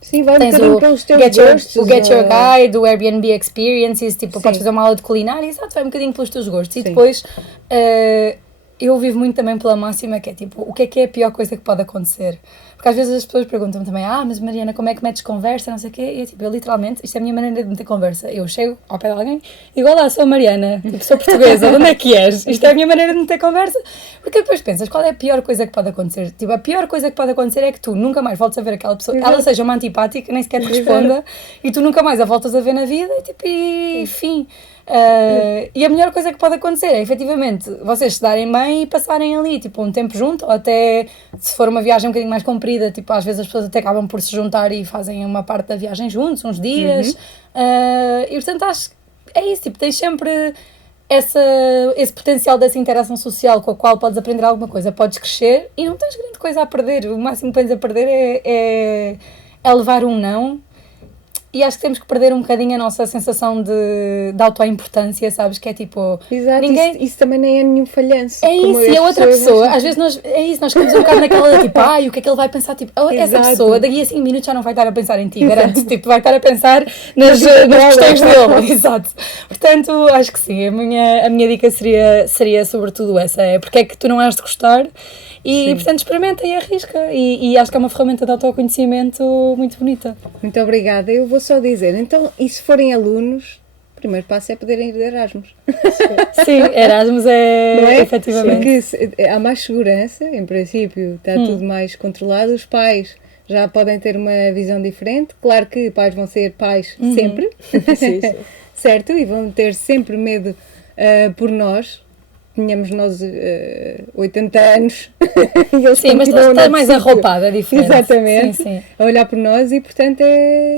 Sim, vai tens pelos teus gostos. O Get Your Guide, o Airbnb Experiences, tipo, podes fazer uma aula de culinária, exato, vai um bocadinho pelos teus gostos. E depois... eu vivo muito também pela máxima que é tipo, o que é a pior coisa que pode acontecer? Porque às vezes as pessoas perguntam também, mas Mariana, como é que metes conversa, não sei o quê, e eu literalmente, isto é a minha maneira de meter conversa, eu chego ao pé de alguém e digo, olá, sou a Mariana, tipo, sou portuguesa, de onde é que és? Isto é a minha maneira de meter conversa, porque depois pensas, qual é a pior coisa que pode acontecer? Tipo, a pior coisa que pode acontecer é que tu nunca mais voltes a ver aquela pessoa, ela seja uma antipática, nem sequer te responda, e tu nunca mais a voltas a ver na vida, e tipo, enfim... e a melhor coisa que pode acontecer é, efetivamente, vocês se darem bem e passarem ali, tipo, um tempo junto, ou até, se for uma viagem um bocadinho mais comprida, tipo, às vezes as pessoas até acabam por se juntar e fazem uma parte da viagem juntos, uns dias, e portanto acho que é isso, tipo, tens sempre esse potencial dessa interação social com a qual podes aprender alguma coisa, podes crescer e não tens grande coisa a perder, o máximo que tens a perder é levar um não. E acho que temos que perder um bocadinho a nossa sensação de autoimportância, sabes? Que é tipo... Exato, isso também nem é nenhum falhanço. É isso, e a outra pessoa, às vezes nós ficamos um bocado naquela, tipo, o que é que ele vai pensar? Tipo, essa pessoa daqui a 5 minutos já não vai estar a pensar em ti, garanto, tipo, vai estar a pensar nas questões dele. Exato. Portanto, acho que sim, a minha dica seria sobretudo essa, é porque é que tu não has de gostar e, portanto, experimenta e arrisca. E acho que é uma ferramenta de autoconhecimento muito bonita. Muito obrigada. Eu vou só dizer, então, e se forem alunos, o primeiro passo é poderem ir de Erasmus. Sim, Erasmus é efetivamente. Porque há mais segurança, em princípio, está tudo mais controlado. Os pais já podem ter uma visão diferente. Claro que pais vão ser pais sempre, sim. certo? E vão ter sempre medo por nós. Tínhamos nós 80 anos. Sim, mas estás mais arropada, é diferente. Exatamente. Sim. A olhar por nós e, portanto,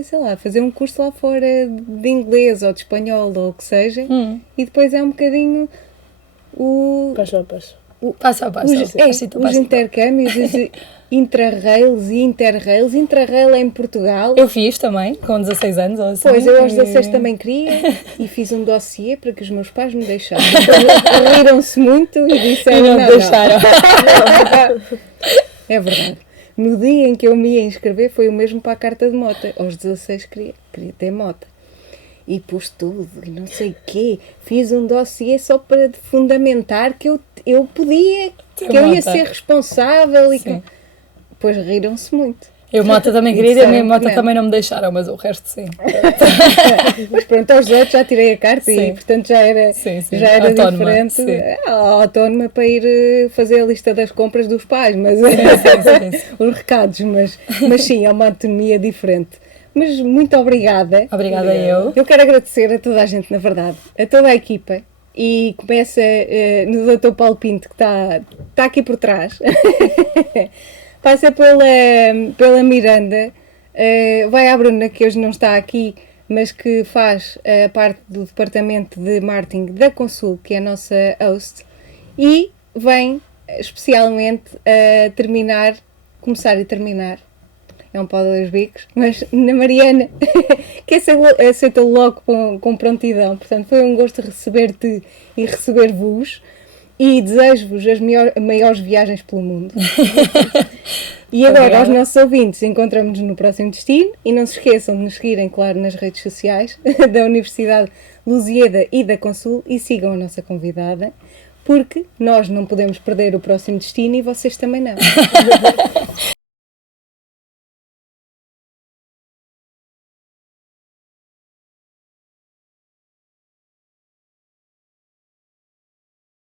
sei lá, fazer um curso lá fora de inglês ou de espanhol ou o que seja. E depois é um bocadinho o... Passo a passo. Passo a passo. Os intercâmbios, os intra-rails e inter-rails. Intra-rail é em Portugal. Eu fiz também, com 16 anos ou assim. Pois, eu aos 16 também queria e fiz um dossiê para que os meus pais me deixassem. Depois riram-se muito e disseram e não deixaram. É verdade. No dia em que eu me ia inscrever foi o mesmo para a carta de moto. Aos 16 queria ter moto. E pus tudo, e não sei o quê. Fiz um dossiê só para fundamentar que eu podia, que eu ia ser responsável. E que... Depois riram-se muito. Eu Mota também queria ir, a minha Mota Não. também não me deixaram, mas o resto sim. Mas pronto, aos outros já tirei a carta Sim. e portanto já era, Sim, sim. já era Autónoma, diferente. sim. Autónoma para ir fazer a lista das compras dos pais, mas sim. os recados, mas sim, é uma autonomia diferente. Mas muito obrigada. Obrigada eu. Eu quero agradecer a toda a gente, na verdade, a toda a equipa. E começa no Dr. Paulo Pinto, que está aqui por trás. Passa pela Miranda, vai à Bruna, que hoje não está aqui, mas que faz parte do departamento de marketing da Consul, que é a nossa host. E vem especialmente a começar e terminar. É um pau de dois bicos, mas na Mariana, que aceitou logo com prontidão. Portanto, foi um gosto receber-te e receber-vos. E desejo-vos as maiores viagens pelo mundo. E agora, Obrigada. aos nossos ouvintes, encontramos-nos no próximo destino. E não se esqueçam de nos seguirem, claro, nas redes sociais da Universidade Lusíada e da Consul. E sigam a nossa convidada, porque nós não podemos perder o próximo destino e vocês também não.